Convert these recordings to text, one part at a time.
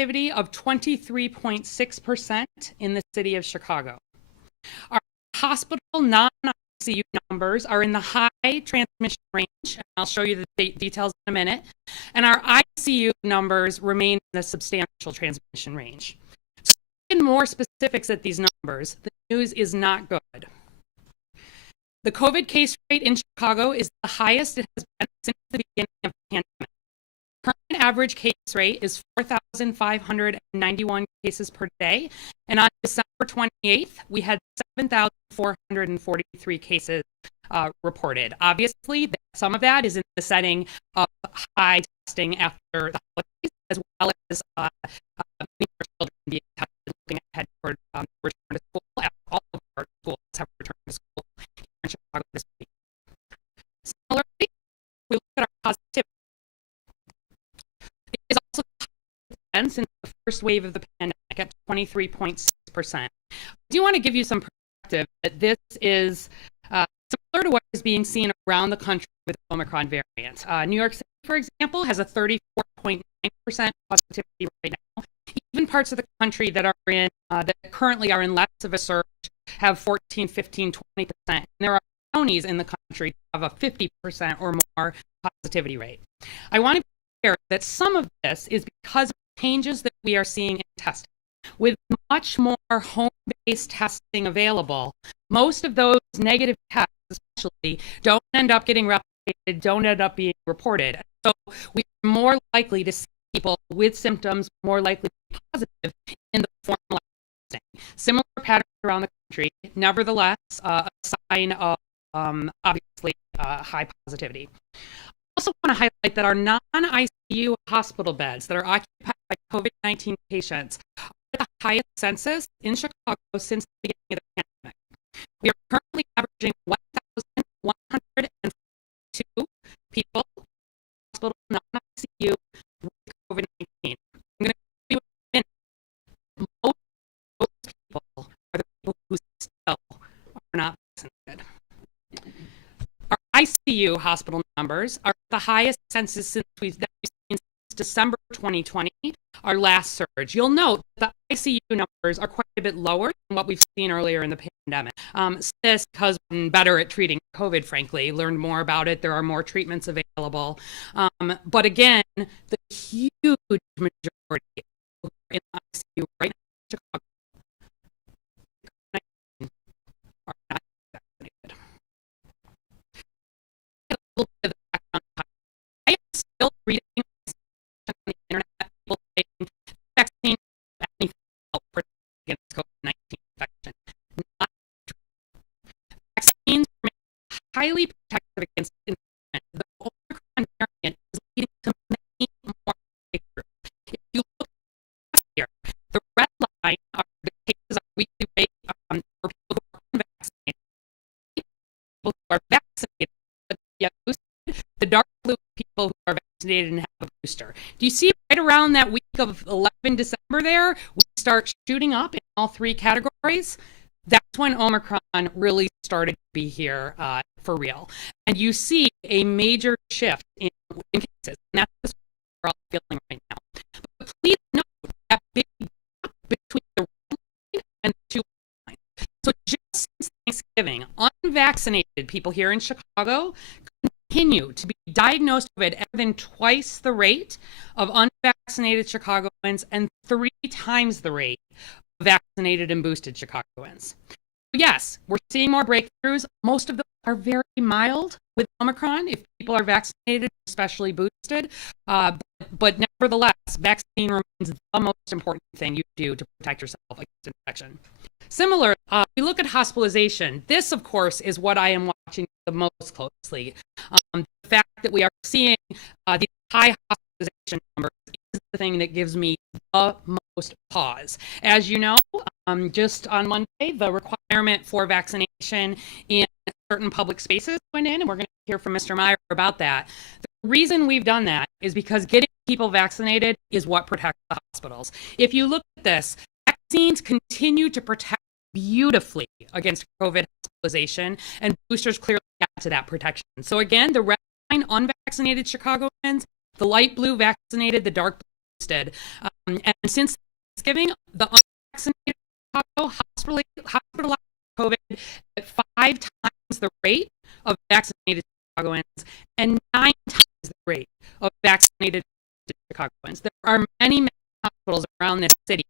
positivity of 23.6% in the city of Chicago. Our hospital non-ICU numbers are in the high transmission range, and I'll show you the details in a minute, and our ICU numbers remain in the substantial transmission range. So in more specifics at these numbers, the news is not good. The COVID case rate in Chicago is the highest it has been since the beginning of the pandemic. Current average case rate is 4,591 cases per day, and on December 28th, we had 7,443 cases reported. Obviously, some of that is in the setting of high testing after the holidays, as well as children being tested, looking ahead toward return to school. All of our schools have returned to school here in Chicago this week. Similarly, we look at our positivity. It is also since the first wave of the pandemic at 23.6%. I do want to give you some perspective that this is similar to what is being seen around the country with the Omicron variant. New York City, for example, has a 34.9% positivity right now. Even parts of the country that are in that currently are in less of a surge have 14, 15, 20%. And there are counties in the country that have a 50% or more positivity rate. I want to be clear that some of this is because of changes that we are seeing in testing. With much more home-based testing available, most of those negative tests, especially, don't end up getting replicated, don't end up being reported. So we're more likely to see people with symptoms more likely to be positive in the formal testing. Similar patterns around the country, nevertheless, a sign of obviously high positivity. I also want to highlight that our non-ICU hospital beds that are occupied by COVID-19 patients are at the highest census in Chicago since the beginning of the pandemic. We are currently averaging 1,142 people in hospital non-ICU with COVID-19. I'm going to tell you in a minute, most of those people are the people who still are not vaccinated. Our ICU hospital numbers are the highest census since we've seen since December 2020, our last surge. You'll note that the ICU numbers are quite a bit lower than what we've seen earlier in the pandemic. This because we're better at treating COVID, frankly, learned more about it. There are more treatments available. But again, the huge majority of people in the ICU right now in Chicago are not vaccinated. A little bit of the background. I am still reading on the internet people saying vaccine anything help protect against COVID-19 infection. Not true. Vaccines remain highly protective against infection. The Omicron variant is leading to many more breakthroughs. If you look here, the red line are the cases on a weekly rate for people who are unvaccinated. People who are vaccinated but yet boosted. The dark blue people who are vaccinated and have a booster. Do you see right around that week of 11 December there, we start shooting up in all three categories? That's when Omicron really started to be here for real. And you see a major shift in cases. And that's what we're all feeling right now. But please note that big gap between the red line and the two lines. So just since Thanksgiving, unvaccinated people here in Chicago continue to be diagnosed with more than twice the rate of unvaccinated Chicagoans and 3 times the rate of vaccinated and boosted Chicagoans. Yes, we're seeing more breakthroughs. Most of them are very mild with Omicron if people are vaccinated, especially boosted. But nevertheless, vaccine remains the most important thing you do to protect yourself against infection. Similar, we look at hospitalization. This, of course, is what I am watching the most closely. The fact that we are seeing these high hospitalization numbers is the thing that gives me the most pause. As you know, just on Monday, the requirement for vaccination in certain public spaces went in, and we're going to hear from Mr. Meyer about that. The reason we've done that is because getting people vaccinated is what protects the hospitals. If you look at this, vaccines continue to protect beautifully against COVID hospitalization, and boosters clearly add to that protection. So again, the red line, unvaccinated Chicagoans, the light blue vaccinated, the dark blue boosted. And since Thanksgiving, the unvaccinated Chicago hospitalized COVID at 5 times the rate of vaccinated Chicagoans and 9 times the rate of vaccinated Chicagoans. There are many hospitals around this city,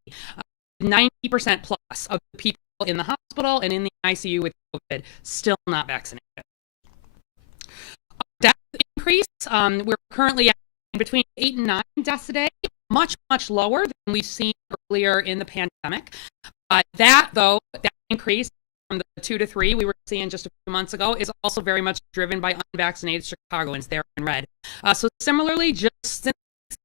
90% plus of the people in the hospital and in the ICU with COVID still not vaccinated. Death increase, we're currently at between 8 and 9 deaths a day, much lower than we've seen earlier in the pandemic. That increase from the 2 to 3 we were seeing just a few months ago is also very much driven by unvaccinated Chicagoans there in red. So similarly, just since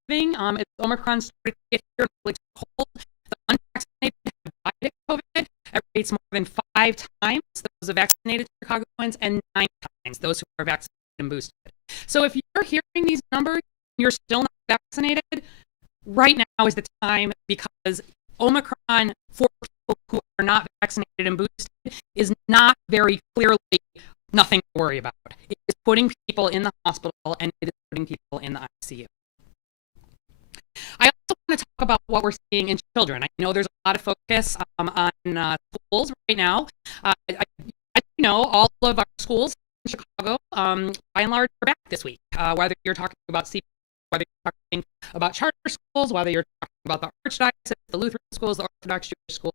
Thanksgiving, as Omicron started to get here and really took hold, the unvaccinated have died of COVID at rates more than 5 times those of vaccinated Chicagoans and 9 times those who are vaccinated and boosted. So if you're hearing these numbers, you're still not vaccinated, right now is the time, because Omicron for people who are not vaccinated and boosted is not very clearly nothing to worry about. It is putting people in the hospital and it is putting people in the ICU. I also want to talk about what we're seeing in children. I know there's a lot of focus on schools right now. All of our schools in Chicago, by and large, are back this week. Whether you're talking about CPS, whether you're talking about charter schools, whether you're talking about the Archdiocese, the Lutheran schools, the Orthodox Jewish schools,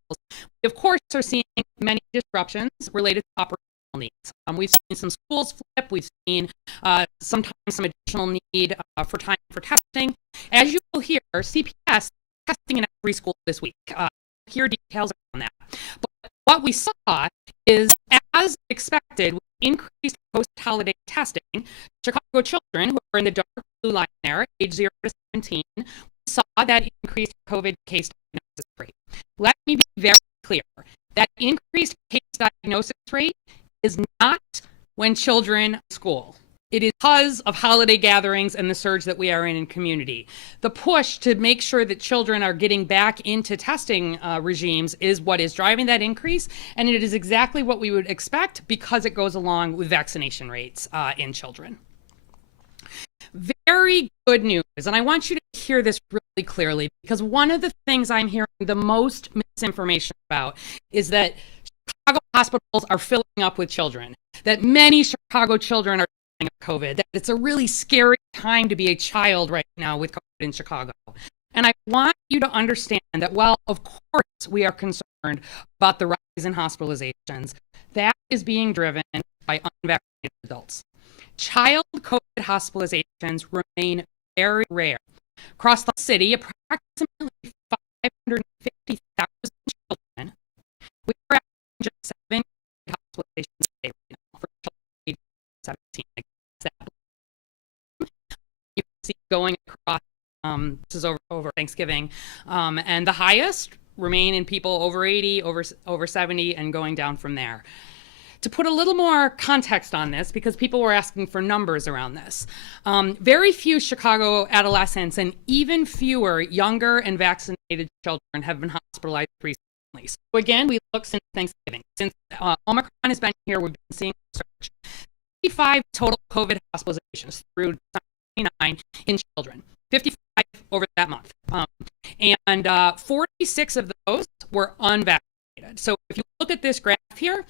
we of course are seeing many disruptions related to operational needs. We've seen some schools flip. We've seen sometimes some additional need for time for testing. As you will hear, CPS testing in every school this week. Hear details on that. But what we saw is, as expected, with increased post-holiday testing, Chicago children who are in the dark blue line there, age 0 to 17, we saw that increased COVID case diagnosis rate. Let me be very clear. That increased case diagnosis rate is not when children are in school. It is because of holiday gatherings and the surge that we are in community. The push to make sure that children are getting back into testing regimes is what is driving that increase, and it is exactly what we would expect because it goes along with vaccination rates in children. Very good news, and I want you to hear this really clearly, because one of the things I'm hearing the most misinformation about is that Chicago hospitals are filling up with children, that many Chicago children are dying of COVID, that it's a really scary time to be a child right now with COVID in Chicago. And I want you to understand that while, of course, we are concerned about the rise in hospitalizations, that is being driven by unvaccinated adults. Child COVID hospitalizations remain very rare. Across the city, approximately 550,000 children. We are at just 7 hospitalizations a day right now for children aged 17. You can see going across, this is over Thanksgiving, and the highest remain in people over 80, over 70, and going down from there. To put a little more context on this, because people were asking for numbers around this, very few Chicago adolescents and even fewer younger and vaccinated children have been hospitalized recently. So again, we look since Thanksgiving. Since Omicron has been here, we've been seeing a surge. 55 total COVID hospitalizations through 29 in children, 55 over that month. And 46 of those were unvaccinated. So if you look at this graph here,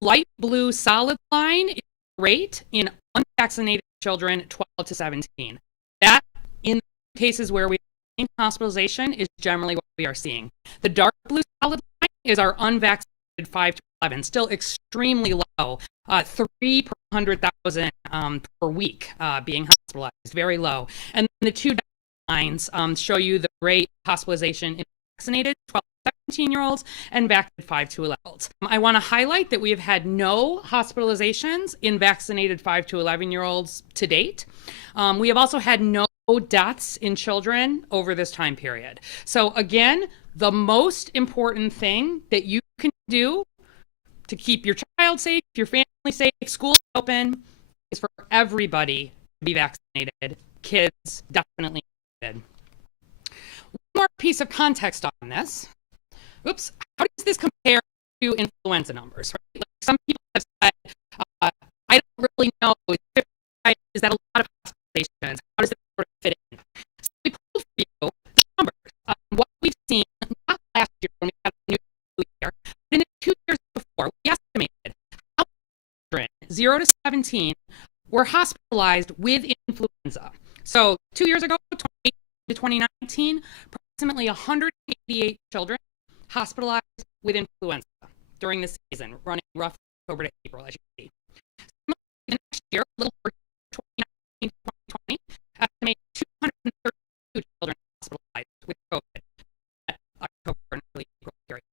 light blue solid line is the rate in unvaccinated children 12 to 17. That, in cases where we are in hospitalization, is generally what we are seeing. The dark blue solid line is our unvaccinated 5 to 11, still extremely low, 3 per 100,000 per week being hospitalized, very low. And the two lines show you the rate of hospitalization in vaccinated 12 to 17-year-olds and vaccinated 5 to 11-year-olds. I want to highlight that we have had no hospitalizations in vaccinated 5 to 11-year-olds to date. We have also had no deaths in children over this time period. So again, the most important thing that you can do to keep your child safe, your family safe, schools open, is for everybody to be vaccinated. Kids definitely needed. One more piece of context on this. Oops, how does this compare to influenza numbers? Right? Like some people have said, I don't really know, is that a lot of hospitalizations? How does this sort of fit in? So we pulled for you the numbers 0 to 17 were hospitalized with influenza. So 2 years ago, 2018 to 2019, approximately 188 children hospitalized with influenza during the season, running roughly October to April, as you see. The next year, a little over 2019 to 2020, estimate 232 children hospitalized with COVID at October and early April period.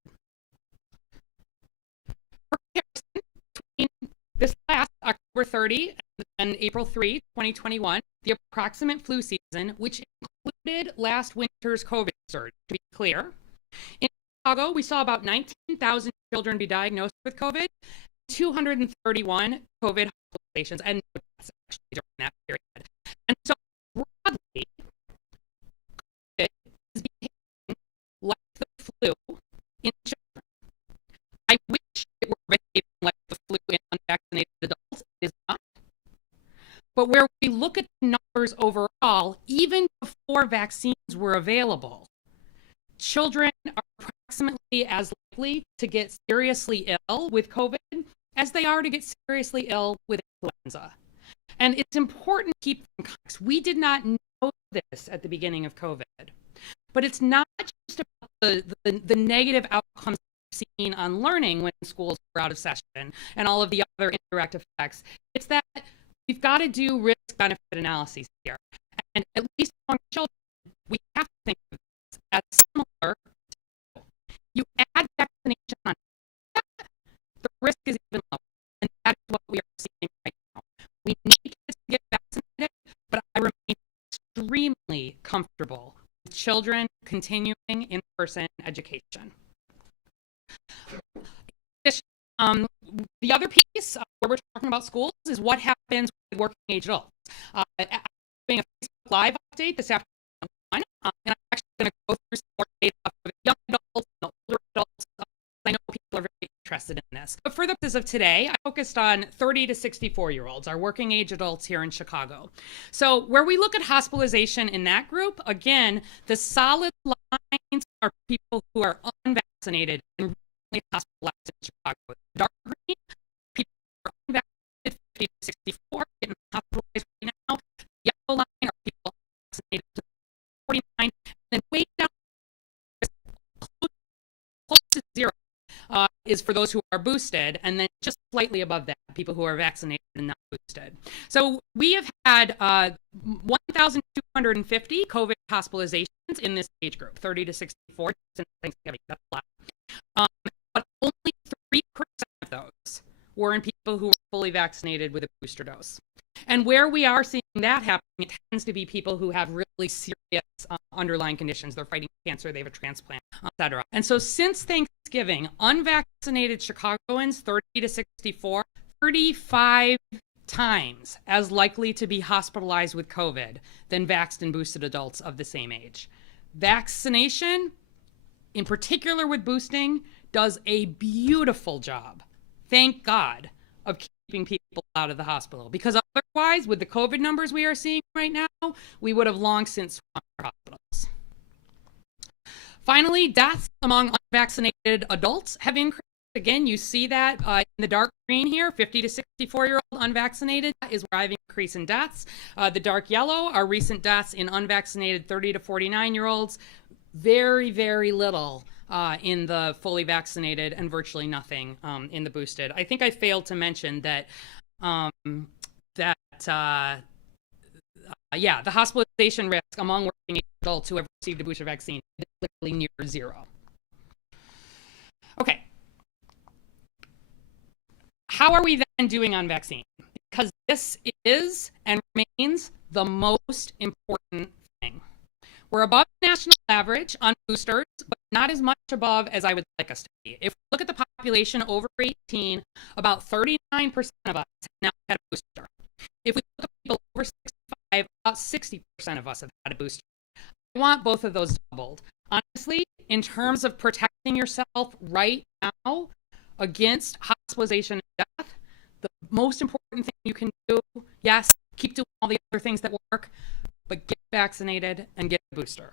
For comparison, between this last October 30 and April 3, 2021, the approximate flu season, which included last winter's COVID surge, to be clear, in Chicago, we saw about 19,000 children be diagnosed with COVID, 231 COVID hospitalizations, and no deaths actually during that period. And so, broadly, COVID is behaving like the flu in children. I wish it were behaving like the flu in unvaccinated adults. It is not. But where we look at the numbers overall, even before vaccines were available, children are approximately as likely to get seriously ill with COVID as they are to get seriously ill with influenza. And it's important to keep in context. We did not know this at the beginning of COVID, but it's not just about the negative outcomes we've seen on learning when schools were out of session and all of the other indirect effects. It's that we've got to do risk-benefit analyses here. And at least among children, we have to think of this as similar to you add vaccination on that, the risk is even lower. And that is what we are seeing right now. We need kids to get vaccinated, but I remain extremely comfortable with children continuing in-person education. The other piece where we're talking about schools is what happens with working age adults. I'm doing a Facebook Live update this afternoon, and I'm actually going to go through some more data for young adults and older adults. I know people are very interested in this. But for the purposes of today, I focused on 30 to 64-year-olds, our working age adults here in Chicago. So where we look at hospitalization in that group, again, the solid lines are people who are unvaccinated and recently hospitalized in Chicago. Dark green, people who are unvaccinated, 50 to 64, getting hospitalized right now. Yellow line are people vaccinated to 49, and then way down close to zero is for those who are boosted, and then just slightly above that, people who are vaccinated and not boosted. So we have had 1,250 COVID hospitalizations in this age group, 30 to 64 since Thanksgiving. That's a lot. But only 3% of those were in people who were fully vaccinated with a booster dose. And where we are seeing that happening, it tends to be people who have really serious underlying conditions. They're fighting cancer, they have a transplant, etc. And so since Thanksgiving, unvaccinated Chicagoans, 30 to 64, 35 times as likely to be hospitalized with COVID than vaxxed and boosted adults of the same age. Vaccination, in particular with boosting, does a beautiful job, thank God, of keeping people out of the hospital. Because otherwise, with the COVID numbers we are seeing right now, we would have long since swamped our hospitals. Finally, deaths among unvaccinated adults have increased. Again, you see that in the dark green here, 50 to 64-year-old unvaccinated is where I've increase in deaths. The dark yellow are recent deaths in unvaccinated 30 to 49-year-olds. Very, very little in the fully vaccinated and virtually nothing in the boosted. I think I failed to mention that the hospitalization risk among working adults who have received a booster vaccine is literally near zero. Okay. How are we then doing on vaccine? Because this is and remains the most important thing. We're above the national average on boosters, but not as much above as I would like us to be. If we look at the population over 18, about 39% of us have now had a booster. If we look at people over 65, about 60% of us have had a booster. I want both of those doubled. Honestly, in terms of protecting yourself right now against hospitalization and death, the most important thing you can do, yes, keep doing all the other things that work, but get vaccinated and get a booster.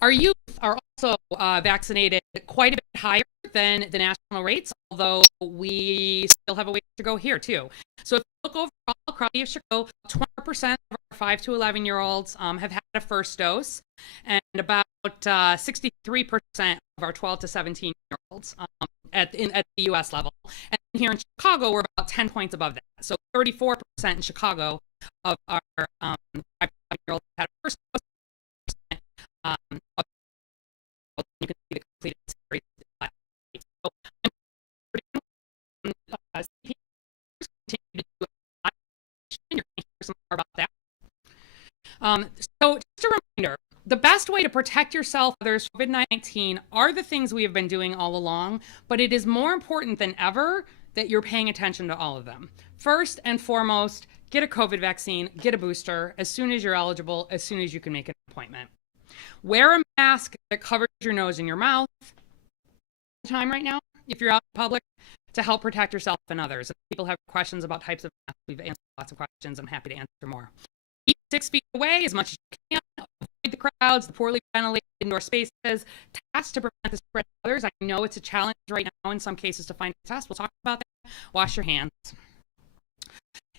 Our youth are also vaccinated quite a bit higher than the national rates, although we still have a ways to go here too. So if you look overall across Chicago, 20% of our 5 to 11-year-olds have had a first dose, and about 63% of our 12 to 17-year-olds at the U.S. level. And here in Chicago, we're about 10 points above that. So 34% in Chicago of our 5 to 11-year-olds had a first dose. You can see the completed series. So, continue to do you're going to hear some more about that. So just a reminder, the best way to protect yourself and others from COVID-19 are the things we have been doing all along, but it is more important than ever that you're paying attention to all of them. First and foremost, get a COVID vaccine, get a booster as soon as you're eligible, as soon as you can make an appointment. Wear a mask that covers your nose and your mouth time right now if you're out in public to help protect yourself and others. If people have questions about types of masks, we've answered lots of questions. I'm happy to answer more. Keep 6 feet away as much as you can. Avoid the crowds, the poorly ventilated indoor spaces. Test to prevent the spread of others. I know it's a challenge right now in some cases to find a test. We'll talk about that. Wash your hands.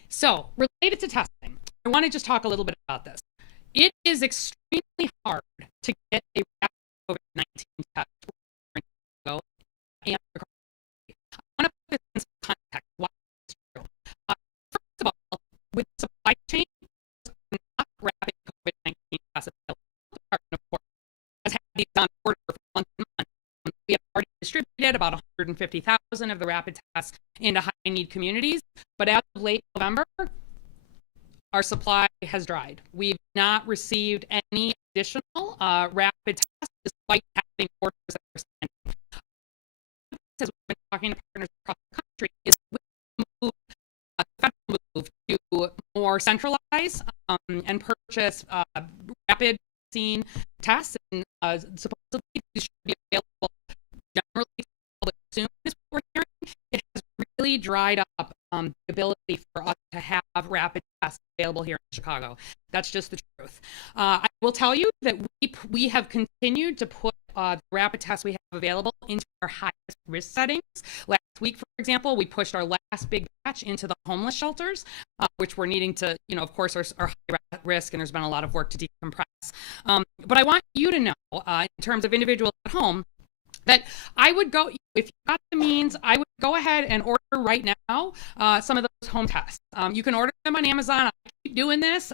So, related to testing, I want to just talk a little bit about this. It is extremely hard to get a rapid COVID-19 test. And I want to put this in some context. Why it's true. First of all, with supply chain, not rapid COVID-19 tests available. The Department of Course has had these on order for months and months. We have already distributed about 150,000 of the rapid tests into high-need communities. But as of late November, our supply has dried. We've not received any additional rapid tests despite having orders that are sent. As we've been talking to partners across the country, is federal move to more centralize and purchase rapid vaccine tests, and supposedly these should be available generally to the public soon. Is what we're hearing. It has really dried up the ability for us to have rapid tests available here in Chicago. That's just the truth. I will tell you that we have continued to put the rapid tests we have available into our highest risk settings. Last week, for example, we pushed our last big batch into the homeless shelters, which we're needing to, of course, are high risk, and there's been a lot of work to decompress. But I want you to know, in terms of individuals at home, that I would go, if you got the means, I would go ahead and order right now some of those home tests. You can order them on Amazon. I keep doing this.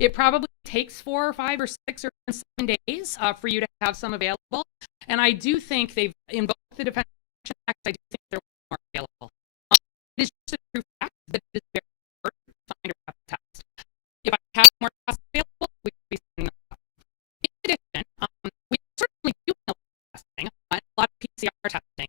It probably takes 4 or 5 or 6 or 7 days for you to have some available. And I do think they've, in both the Defense Act, I do think they're more available. It is just a true fact that it is very hard to find a rapid test. If I had more tests available, we could be sending them up. In addition, we certainly do testing, a lot of PCR testing,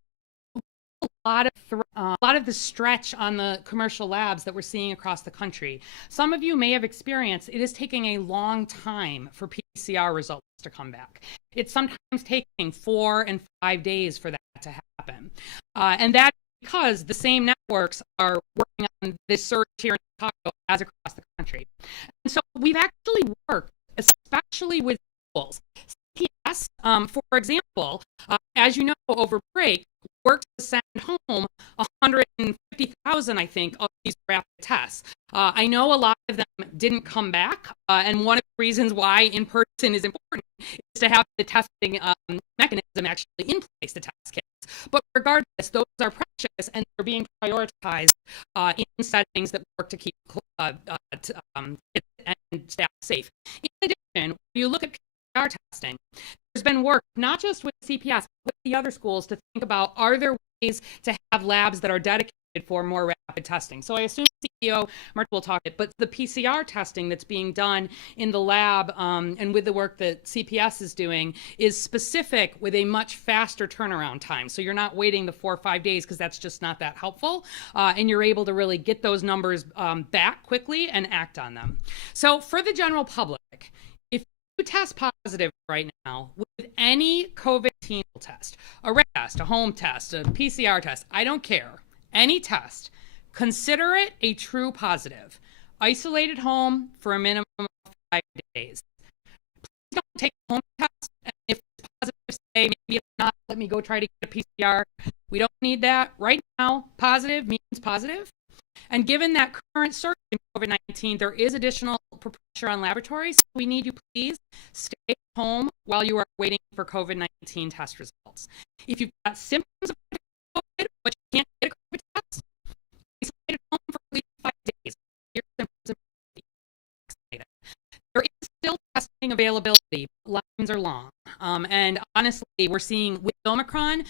a lot of the stretch on the commercial labs that we're seeing across the country. Some of you may have experienced it is taking a long time for PCR results to come back. It's sometimes taking 4 and 5 days for that to happen. And that's because the same networks are working on this surge here in Chicago as across the country. And so we've actually worked, especially with schools. CPS, for example, as you know, over break, worked to send home 150,000, I think, of these rapid tests. I know a lot of them didn't come back, and one of the reasons why in-person is important is to have the testing mechanism actually in place to test kids. But regardless, those are precious, and they're being prioritized in settings that work to keep kids and staff safe. In addition, when you look at PCR testing, there's been work not just with CPS, but with the other schools to think about, are there ways to have labs that are dedicated for more rapid testing? So I assume CEO Mark will talk it, but the PCR testing that's being done in the lab and with the work that CPS is doing is specific with a much faster turnaround time. So you're not waiting the 4 or 5 days because that's just not that helpful. And you're able to really get those numbers back quickly and act on them. So for the general public, if you test positive right now with any COVID-19 test, a red test, a home test, a PCR test, I don't care, any test, consider it a true positive. Isolate at home for a minimum of 5 days. Please don't take a home test, and if it's positive maybe it's not, let me go try to get a PCR. We don't need that. Right now, positive means positive. And given that current surge in COVID-19, there is additional pressure on laboratories. We need you, please, stay home while you are waiting for COVID-19 test results. If you've got symptoms of COVID, but you can't get a COVID test, isolate at home for at least 5 days. Your symptoms are vaccinated. There is still testing availability. Lines are long. And honestly, we're seeing with Omicron,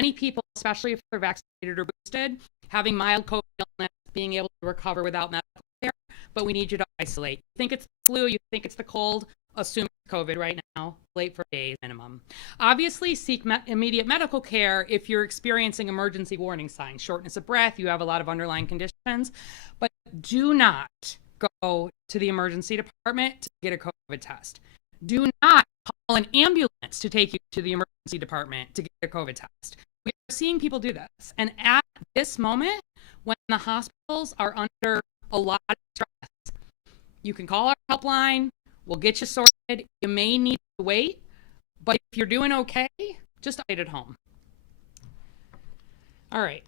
many people, especially if they're vaccinated or boosted, having mild COVID illness, being able to recover without medical care, but we need you to isolate. You think it's the flu, you think it's the cold, assume it's COVID right now, late for days minimum. Obviously, seek immediate medical care if you're experiencing emergency warning signs, shortness of breath, you have a lot of underlying conditions, but do not go to the emergency department to get a COVID test. Do not call an ambulance to take you to the emergency department to get a COVID test. We are seeing people do this. And at this moment, when the hospitals are under a lot of stress, you can call our helpline. We'll get you sorted. You may need to wait, but if you're doing okay, just wait at home. All right.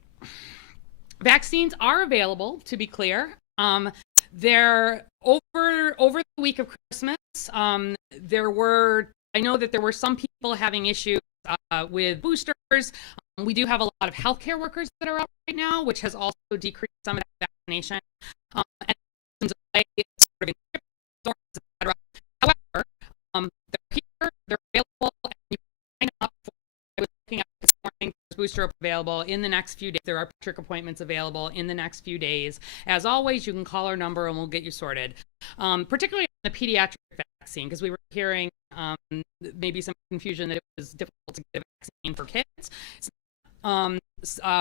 Vaccines are available, to be clear. They're over the week of Christmas. I know that there were some people having issues with boosters. We do have a lot of healthcare workers that are out right now, which has also decreased some of that vaccination. However, they're here, they're available, and you can sign up for. I was looking at this morning, there's booster available in the next few days. There are pediatric appointments available in the next few days. As always, you can call our number and we'll get you sorted. Particularly on the pediatric vaccine, because we were hearing maybe some confusion that it was difficult to get a vaccine for kids.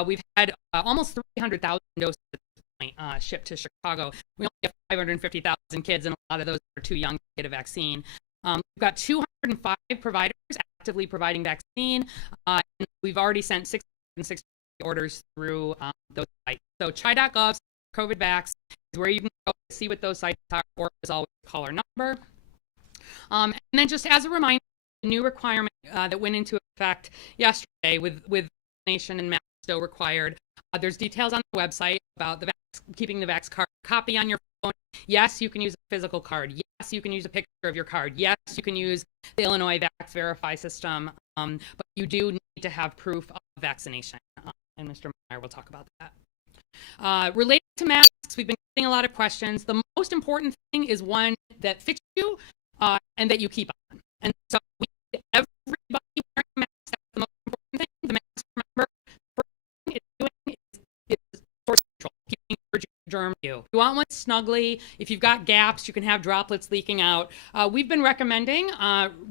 We've had almost 300,000 doses at this point shipped to Chicago. We only have 550,000 kids, and a lot of those are too young to get a vaccine. We've got 205 providers actively providing vaccine, and we've already sent 660 orders through those sites. So chai.gov, COVID Vax is where you can go see what those sites are, or as always, call our number. And then just as a reminder, the new requirement that went into effect yesterday with vaccination and masks still required. There's details on the website about keeping the Vax card copy on your phone. Yes, you can use a physical card. Yes, you can use a picture of your card. Yes, you can use the Illinois Vax Verify system, but you do need to have proof of vaccination. And Mr. Meyer will talk about that. Related to masks, we've been getting a lot of questions. The most important thing is one that fits you and that you keep on. And so we need everybody wearing masks. That's the most important thing. The mask, remember, first thing it's doing is source control, keeping your germ view. You want one snugly. If you've got gaps, you can have droplets leaking out. We've been recommending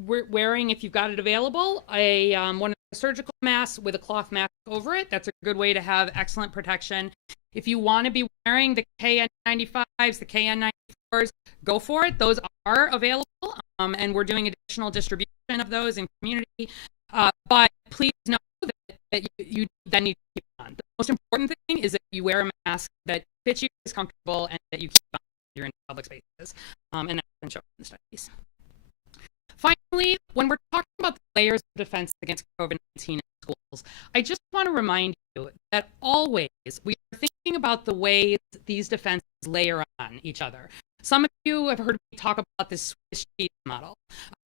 wearing, if you've got it available, one of the surgical masks with a cloth mask over it. That's a good way to have excellent protection. If you want to be wearing the KN95s, the KN94s, go for it. Those are available, and we're doing additional distribution of those in community. But please know that you then need to keep on. The most important thing is that you wear a mask that fits you, is comfortable, and that you keep on when you're in public spaces. And that's been shown in the studies. Finally, when we're talking about the layers of defense against COVID-19 in schools, I just want to remind you that always we are thinking about the ways these defenses layer on each other. Some of you have heard me talk about this Swiss cheese model,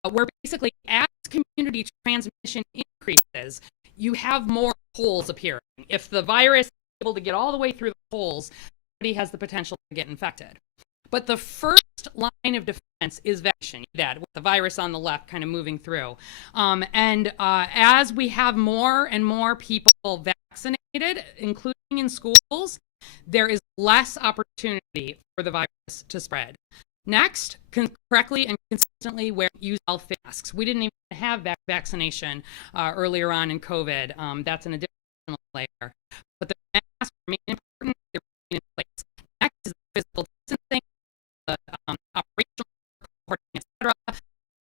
where basically as community transmission increases, you have more holes appearing. If the virus is able to get all the way through the holes, somebody has the potential to get infected. But the first line of defense is vaccination, with the virus on the left kind of moving through. As we have more and more people vaccinated, including in schools, there is less opportunity for the virus to spread. Next, correctly and consistently use masks. We didn't even have vaccination earlier on in COVID. That's an additional layer. But the masks remain important. They remain in place. Next is the physical distancing, the operational reporting, etc.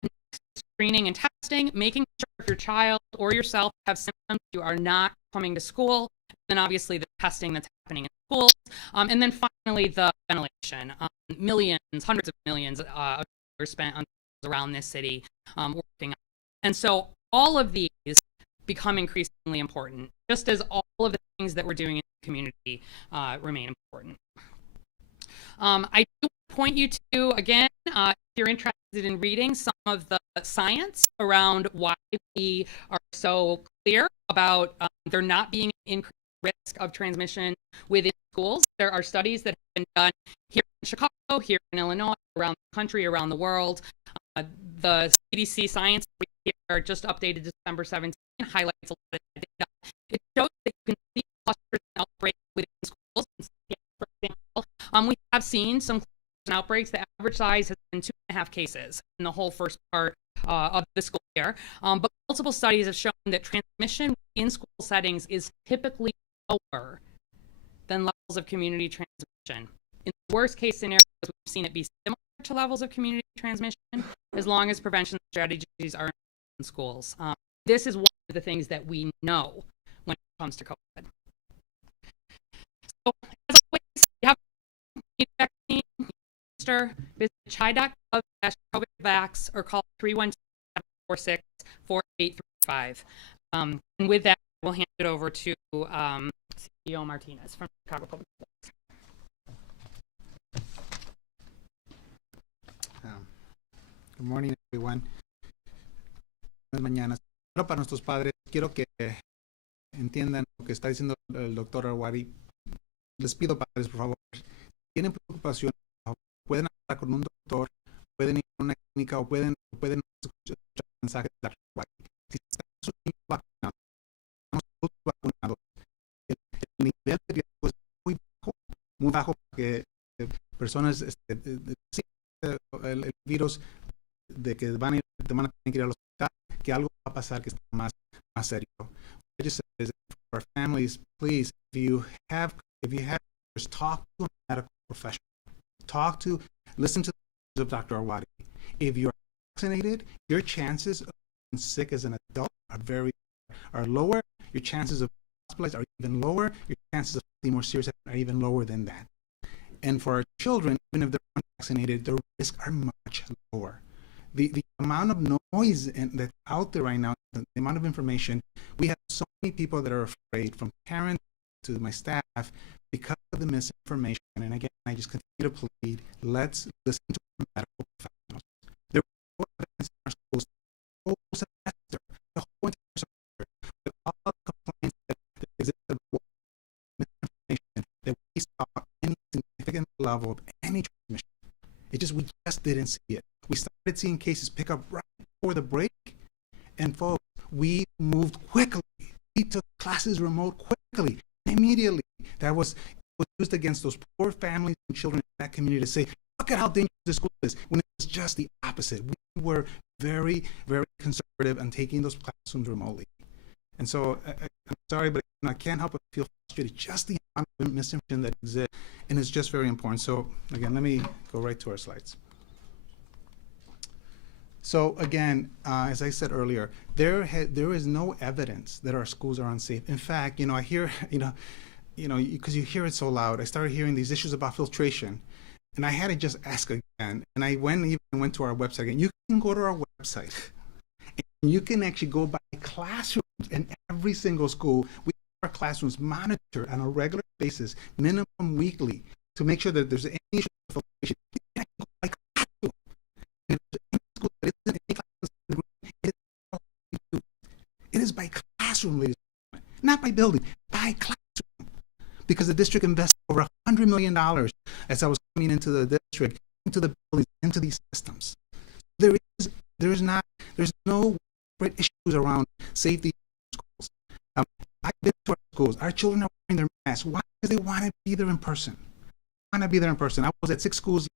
Next, screening and testing, making sure if your child or yourself have symptoms, you are not coming to school. And then obviously the testing that's happening in schools. And then finally, the ventilation. Millions, hundreds of millions are spent on around this city working on. And so all of these become increasingly important, just as all of the things that we're doing in the community remain important. I do point you to, again, if you're interested in reading some of the science around why we are so clear about there not being an increased risk of transmission within schools. There are studies that have been done here in Chicago, here in Illinois, around the country, around the world. The CDC science here, just updated December 17, highlights a lot of data. It shows that you can see clusters and outbreaks within schools. For example, we have seen some outbreaks. The average size has been 2.5 cases in the whole first part of the school year. But multiple studies have shown that transmission in school settings is typically lower than levels of community transmission. In the worst case scenarios, we've seen it be similar to levels of community transmission as long as prevention strategies are in schools. This is one of the things that we know when it comes to COVID. So, as always, you have a vaccine, visit chai.gov/COVID-vax or call 312-746-4835. And with that, we'll hand it over to CEO Martinez from Chicago Public Schools. Good morning, everyone. Buenas mañanas. Pero para nuestros padres, quiero que entiendan lo que está diciendo el doctor Arwari. Les pido, padres, por favor, si tienen preocupación, pueden hablar con un doctor, pueden ir a una clínica o pueden escuchar mensajes de Arwari. Si están vacunados, el nivel de riesgo es muy bajo para que personas el virus de que van a tener que ir al hospital, que algo va a pasar que está más serio. I just say for our families, please, if you have, talk to a medical professional. Listen to the of Dr. Arwadi. If you're vaccinated, your chances of being sick as an adult are lower. Your chances of hospitalized are even lower. Your chances of being more serious are even lower than that. And for our children, even if they're unvaccinated, the risks are much lower. The amount of noise that's out there right now, the amount of information, we have so many people that are afraid, from parents to my staff, because of the misinformation. And again, I just continue to plead, let's listen to our medical professionals. There were evidence in our schools the whole semester, the whole entire semester, with all the complaints that existed about misinformation, that we saw any significant level of any transmission. We just didn't see it. We started seeing cases pick up right before the break, and folks, we moved quickly. We took classes remote quickly, immediately. That was used against those poor families and children in that community to say, look at how dangerous the school is, when it was just the opposite. We were very, very conservative on taking those classrooms remotely. And so, I'm sorry, but I can't help but feel frustrated, just the amount of misinformation that exists, and it's just very important. So, again, let me go right to our slides. So again, as I said earlier, there is no evidence that our schools are unsafe. In fact, I hear, because you hear it so loud, I started hearing these issues about filtration, and I had to just ask again. And I went to our website again. You can go to our website, and you can actually go by classrooms in every single school. We have our classrooms monitor on a regular basis, minimum weekly, to make sure that there's any issue with filtration. You can go by classroom. It is by classroom, ladies and gentlemen, not by building, by classroom. Because the district invested over $100 million as I was coming into the district, into the buildings, into these systems. There's no great issues around safety in schools. I've been to our schools. Our children are wearing their masks. Why? Because they want to be there in person. I was at 6 schools,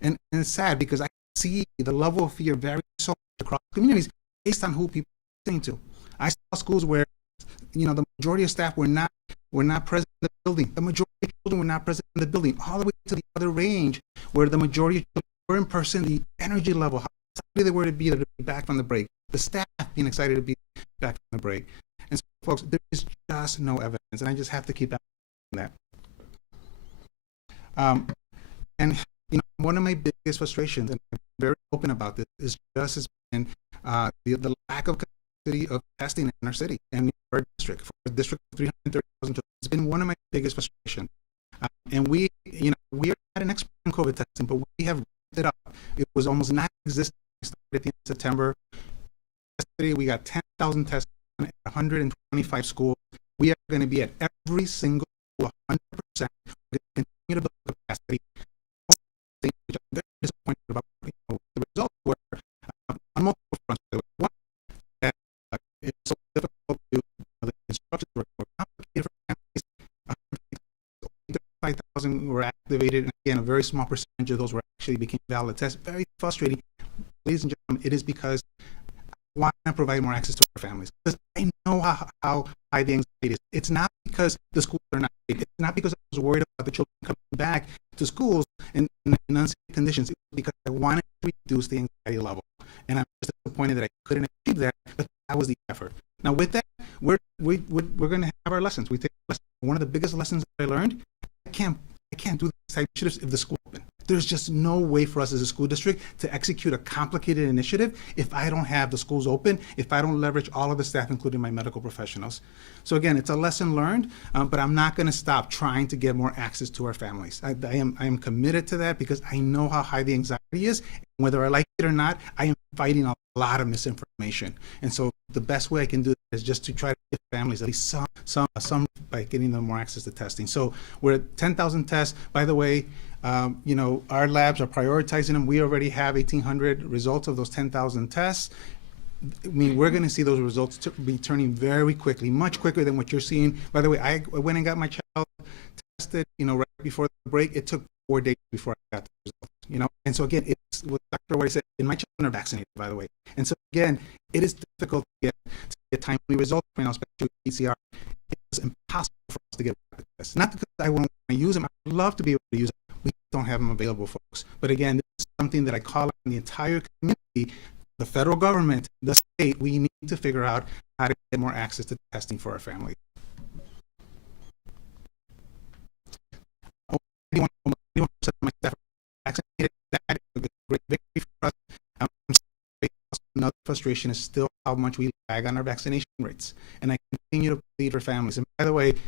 and it's sad because I see the level of fear vary so much across communities based on who people are listening to. I saw schools where, the majority of staff were not present in the building. The majority of children were not present in the building. All the way to the other range, where the majority of children were in person. The energy level, how excited they were to be there, to be back from the break. The staff being excited to be back from the break. And so, folks, there is just no evidence, and I just have to keep that. And one of my biggest frustrations, and I'm very open about this, is just has been the lack of capacity of testing in our city and our district. For a district of 330,000 children, it's been one of my biggest frustrations. And we are not an expert in COVID testing, but we have ramped it up. It was almost not existing at the end of September. Yesterday, we got 10,000 tests at 125 schools. We are going to be at every single school 100%. We're going to continue to build capacity. Which I'm very disappointed about the results were on multiple fronts. One, that it's so difficult to the instructions were complicated for families. 5,000 were activated, and again, a very small percentage of those were actually became valid tests. Very frustrating, ladies and gentlemen. It is because I want to provide more access to our families, because I know how high the anxiety is. It's not because the schools are not safe. It's not because I was worried about the children coming back to schools in unsafe conditions. It's because I wanted to reduce the anxiety level, and I'm just disappointed that I couldn't achieve that. But that was the effort. Now, with that, we're going to have our lessons. We take lessons. One of the biggest lessons that I learned: I can't do these type of initiatives if the school open. There's just no way for us as a school district to execute a complicated initiative if I don't have the schools open, if I don't leverage all of the staff, including my medical professionals. So again, it's a lesson learned, but I'm not going to stop trying to get more access to our families. I am committed to that because I know how high the anxiety is. Whether I like it or not, I am fighting a lot of misinformation. And so the best way I can do that is just to try to give families at least some by getting them more access to testing. So we're at 10,000 tests. By the way, our labs are prioritizing them. We already have 1,800 results of those 10,000 tests. I mean, we're going to see those results be turning very quickly, much quicker than what you're seeing. By the way, I went and got my child tested, right before the break. It took 4 days before I got the results, And so again, it's what Dr. White said, and my children are vaccinated, by the way. And so again, it is difficult to get timely results right now, especially with PCR. It's impossible for us to get rapid tests. Not because I won't want to use them. I'd love to be able to use them. We don't have them available, folks. But again, this is something that I call on the entire community, the federal government, the state. We need to figure out how to get more access to testing for our families. Of my staff are vaccinated. That is a great victory for us. Another frustration is still how much we lag on our vaccination rates, and I continue to plead for families. And by the way, the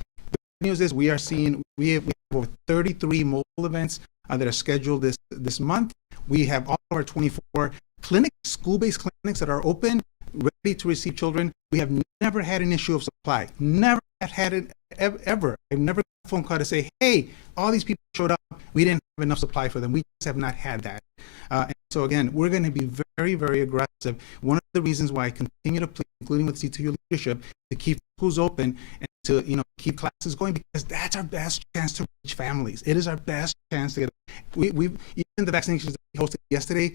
good news is we have over 33 mobile events that are scheduled this month. We have all of our 24 clinics, school-based clinics that are open, ready to receive children. We have never had an issue of supply. Never had it ever. I've never got a phone call to say, hey, all these people showed up. We didn't have enough supply for them. We just have not had that. And so again, we're going to be very, very aggressive. One of the reasons why I continue to plead, including with CTU leadership, to keep schools open and to keep classes going, because that's our best chance to reach families. It is our best chance to get. We've even the vaccinations that we hosted yesterday.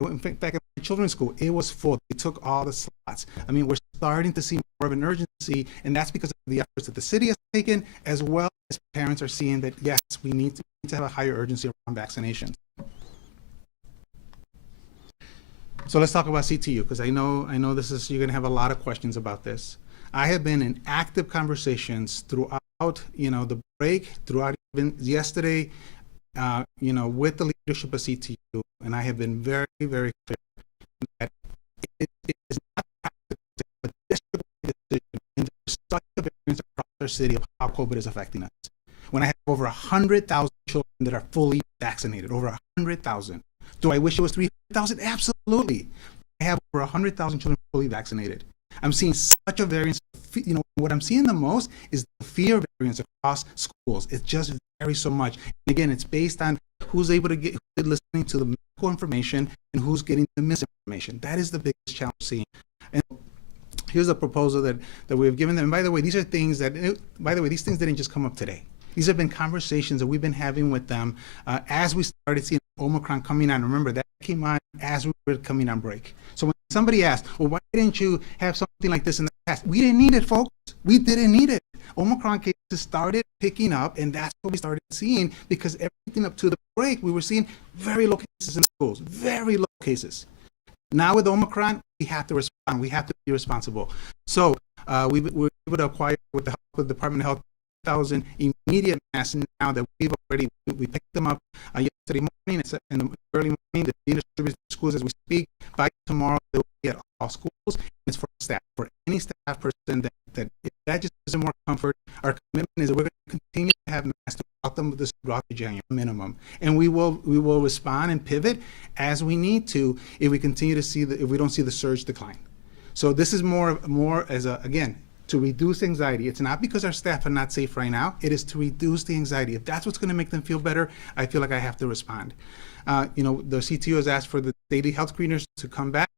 In fact, back at my children's school, it was full. They took all the slots. I mean, we're starting to see more of an urgency, and that's because of the efforts that the city has taken, as well as parents are seeing that yes, we need to have a higher urgency around vaccinations. So let's talk about CTU, because I know you're going to have a lot of questions about this. I have been in active conversations throughout, the break, throughout even yesterday, with the leadership of CTU, and I have been very, very clear that it is not practical, but district decision, and there's such a variance across our city of how COVID is affecting us. When I have over 100,000 children that are fully vaccinated, over 100,000. Do I wish it was 300,000? Absolutely. I have over 100,000 children fully vaccinated. I'm seeing such a variance. What I'm seeing the most is the fear variance across schools. It just varies so much. And again, it's based on who's able to get, who's listening to the medical information and who's getting the misinformation. That is the biggest challenge we're seeing. And here's a proposal that we've given them. And by the way, these are things these things didn't just come up today. These have been conversations that we've been having with them as we started seeing Omicron coming on. Remember, that came on as we were coming on break. So when somebody asked, well, why didn't you have something like this in the past? We didn't need it, folks. We didn't need it. Omicron cases started picking up, and that's what we started seeing, because everything up to the break, we were seeing very low cases in the schools, very low cases. Now with Omicron, we have to respond. We have to be responsible. So we were able to acquire, with the help of the Department of Health, 1,000 immediate masks now that we picked them up yesterday morning. It's in the early morning. The distributed schools as we speak. By tomorrow, they will be at all schools, and it's for staff, for any staff person that if that just gives them more comfort. Our commitment is that we're going to continue to have masks throughout the January minimum, and we will respond and pivot as we need to if we continue to see if we don't see the surge decline. So this is more as again, to reduce anxiety. It's not because our staff are not safe right now. It is to reduce the anxiety. If that's what's going to make them feel better, I feel like I have to respond. The CTU has asked for the daily health screeners to come back.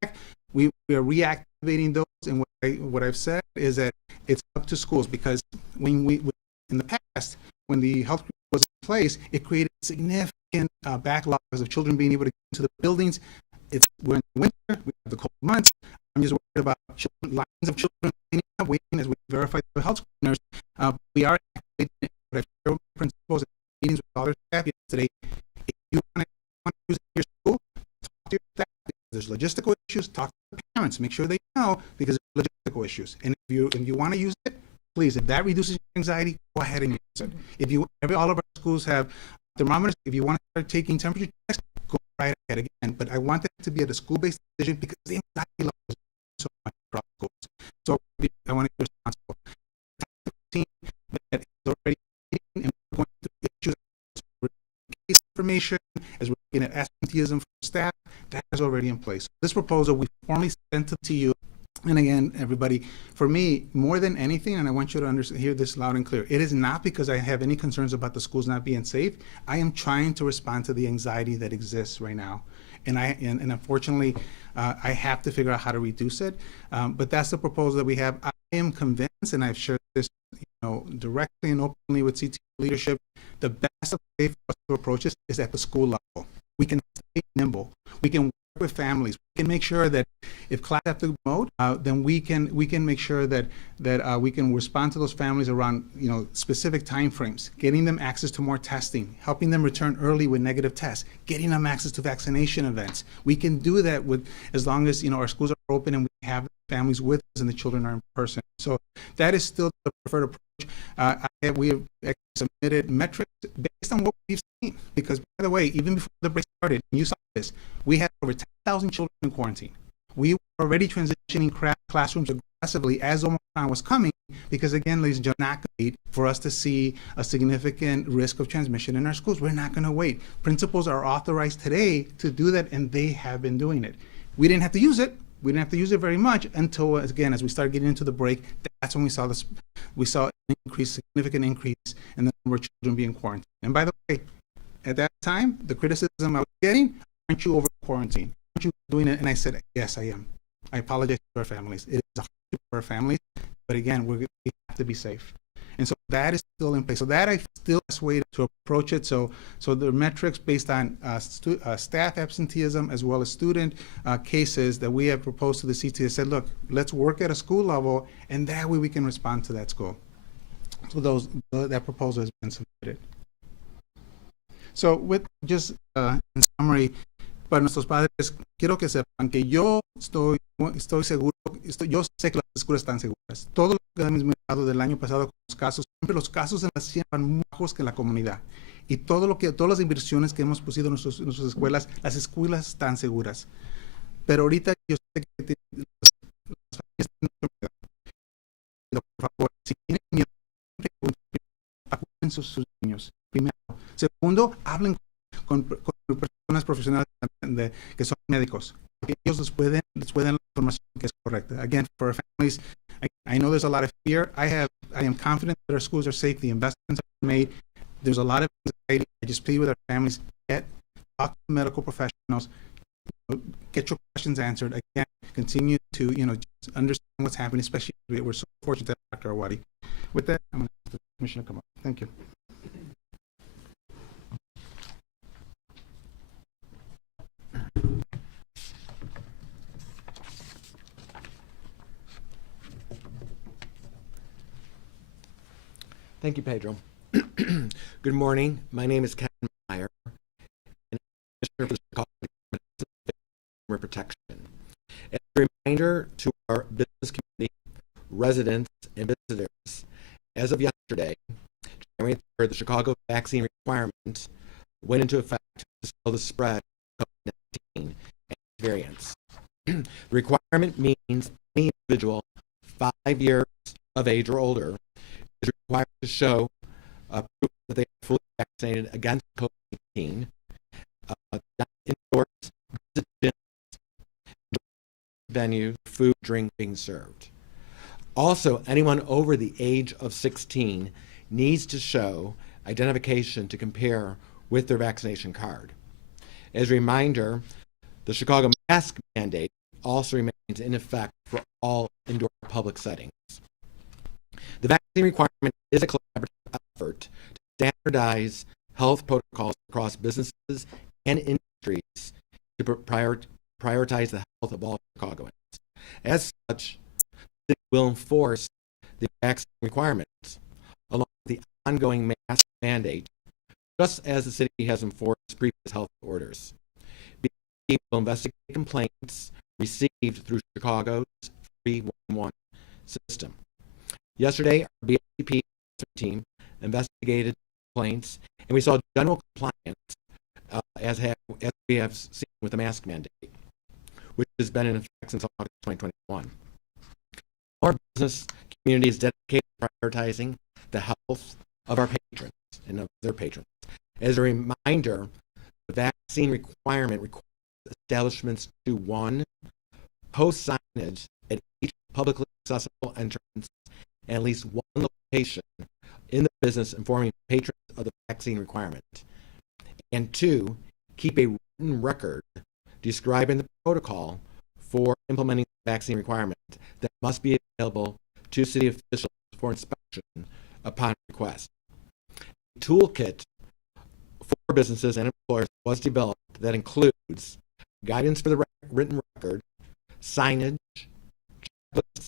We are reactivating those, and what I've said is that it's up to schools, because when in the past, when the health screener was in place, it created significant backlogs of children being able to get into the buildings. We're in the winter, we have the cold months. I'm just worried about lines of children waiting as we verify the health screeners. We are activating what I've shared with principals and meetings with all their staff yesterday. If you want to use it in your school, talk to your staff. If there's logistical issues, talk to the parents. Make sure they know, because there's logistical issues. And if you want to use it, please, if that reduces your anxiety, go ahead and use it. All of our schools have thermometers. If you want to start taking temperature checks, go right ahead again. But I want that to be a school-based decision, because the anxiety level is so much across schools. So I want to be responsible. That is already, and we're going through issues of case information, as we're looking at absenteeism for staff. That is already in place. This proposal we formally sent to you. And again, everybody, for me, more than anything, and I want you to hear this loud and clear, it is not because I have any concerns about the schools not being safe. I am trying to respond to the anxiety that exists right now. And unfortunately, I have to figure out how to reduce it. But that's the proposal that we have. I am convinced, and I've shared this directly and openly with CTU leadership, the best way for us to approach this is at the school level. We can stay nimble. We can work with families. We can make sure that if class have to remote, then we can make sure that we can respond to those families around specific timeframes, getting them access to more testing, helping them return early with negative tests, getting them access to vaccination events. We can do that as long as our schools are open and we have families with us and the children are in person. So that is still the preferred approach. We have submitted metrics based on what we've seen, because by the way, even before the break started, and you saw this, we had over 10,000 children in quarantine. We were already transitioning classrooms aggressively as Omicron was coming, because again, ladies and gentlemen, not going to wait for us to see a significant risk of transmission in our schools. We're not going to wait. Principals are authorized today to do that, and they have been doing it. We didn't have to use it. We didn't have to use it very much until, again, as we started getting into the break, that's when we saw this. We saw an significant increase in the number of children being quarantined. And by the way, at that time, the criticism I was getting, aren't you over quarantine? Aren't you doing it? And I said, yes, I am. I apologize to our families. It is a hardship for our families, but again, we have to be safe. And so that is still in place. So that I still best way to approach it. So the metrics based on staff absenteeism as well as student cases that we have proposed to the CTU said, look, let's work at a school level, and that way we can respond to that school. So that proposal has been submitted. So with just in summary, para nuestros padres, quiero que sepan que yo estoy seguro, yo sé que las escuelas están seguras. Todo lo que hemos mirado del año pasado con los casos, siempre los casos en la ciencia van muy bajos que la comunidad. Y todas las inversiones que hemos puesto en nuestras escuelas, las escuelas están seguras. Pero ahorita yo sé que las familias tienen enfermedad. Por favor, si tienen miedo, vacunen sus niños. Primero. Segundo, hablen con personas profesionales que son médicos. Ellos les pueden dar la información que es correcta. Again, for our families, I know there's a lot of fear. I am confident that our schools are safe. The investments have been made. There's a lot of anxiety. I just plead with our families, talk to medical professionals, get your questions answered. Again, continue to just understand what's happening, especially we're so fortunate to have Dr. Awadi. With that, I'm going to ask the Commissioner to come up. Thank you. Thank you, Pedro. Good morning. My name is Ken Meyer, and I'm Commissioner for the Chicago Consumer Protection. As a reminder to our business community, residents, and visitors, as of yesterday, January 3rd, the Chicago vaccine requirement went into effect to slow the spread of COVID-19 and variants. The The requirement means any individual 5 years of age or older is required to show proof that they are fully vaccinated against COVID-19, indoors, visit gyms, venues, food, drink being served. Also, anyone over the age of 16 needs to show identification to compare with their vaccination card. As a reminder, the Chicago mask mandate also remains in effect for all indoor public settings. The vaccine requirement is a collaborative effort to standardize health protocols across businesses and industries to prioritize the health of all Chicagoans. As such, it will enforce the vaccine requirements along with the ongoing mask mandate, just as the city has enforced previous health orders. BACP will investigate complaints received through Chicago's 311 system. Yesterday, our BACP team investigated complaints, and we saw general compliance as we have seen with the mask mandate, which has been in effect since August 2021. Our business community is dedicated to prioritizing the health of our patrons and of their patrons. As a reminder, the vaccine requirement requires establishments to 1, post signage at each publicly accessible entrance and at least one location in the business informing patrons of the vaccine requirement, and 2, keep a written record describing the protocol for implementing the vaccine requirement that must be available to city officials for inspection upon request. A toolkit for businesses and employers was developed that includes guidance for the written record, signage, checklists,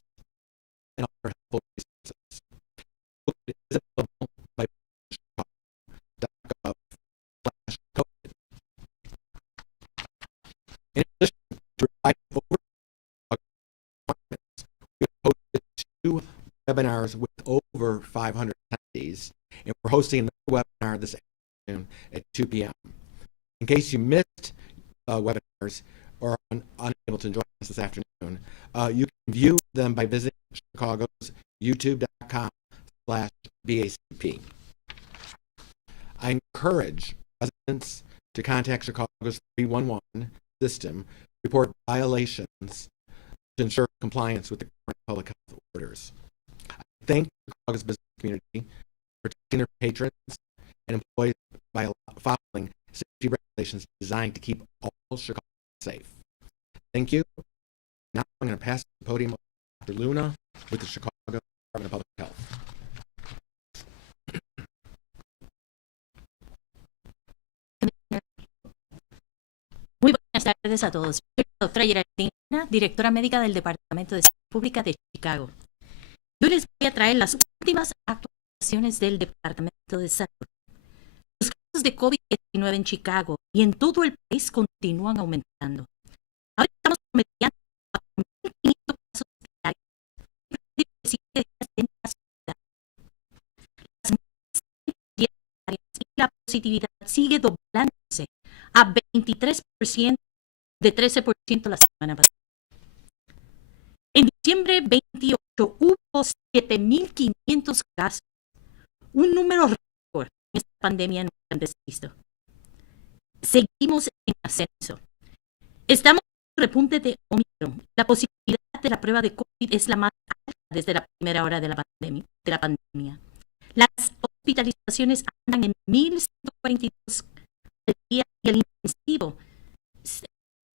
and other helpful resources. It is available by chicago.gov/COVID. In addition to providing requirements, we have hosted 2 webinars with over 500 attendees, and we're hosting another webinar this afternoon at 2 p.m. In case you missed webinars or are unable to join us this afternoon, you can view them by visiting Chicago's youtube.com/BACP. I encourage residents to contact Chicago's 311 system to report violations to ensure compliance with the current public health orders. I thank Chicago's business community for protecting their patrons and employees by following safety regulations designed to keep all Chicago safe. Thank you. Now I'm going to pass the podium to Dr. Luna with the Chicago Department of Public Health. Muy buenas tardes a todos. Soy la doctora Geraldina, directora médica del Departamento de Salud Pública de Chicago. Yo les voy a traer las últimas actualizaciones del Departamento de Salud. Los casos de COVID-19 en Chicago y en todo el país continúan aumentando. Ahora estamos promediando a 1.500 casos diarios en la ciudad. Las muertes diarias y la positividad sigue doblándose a 23% de 13% la semana pasada. En diciembre 28 hubo 7.500 casos, un número récord en esta pandemia nunca antes visto. Seguimos en ascenso. Estamos en un repunte de Omicron. La posibilidad de la prueba de COVID es la más alta desde la primera hora de la pandemia. Las hospitalizaciones andan en 1.142 al día y el intensivo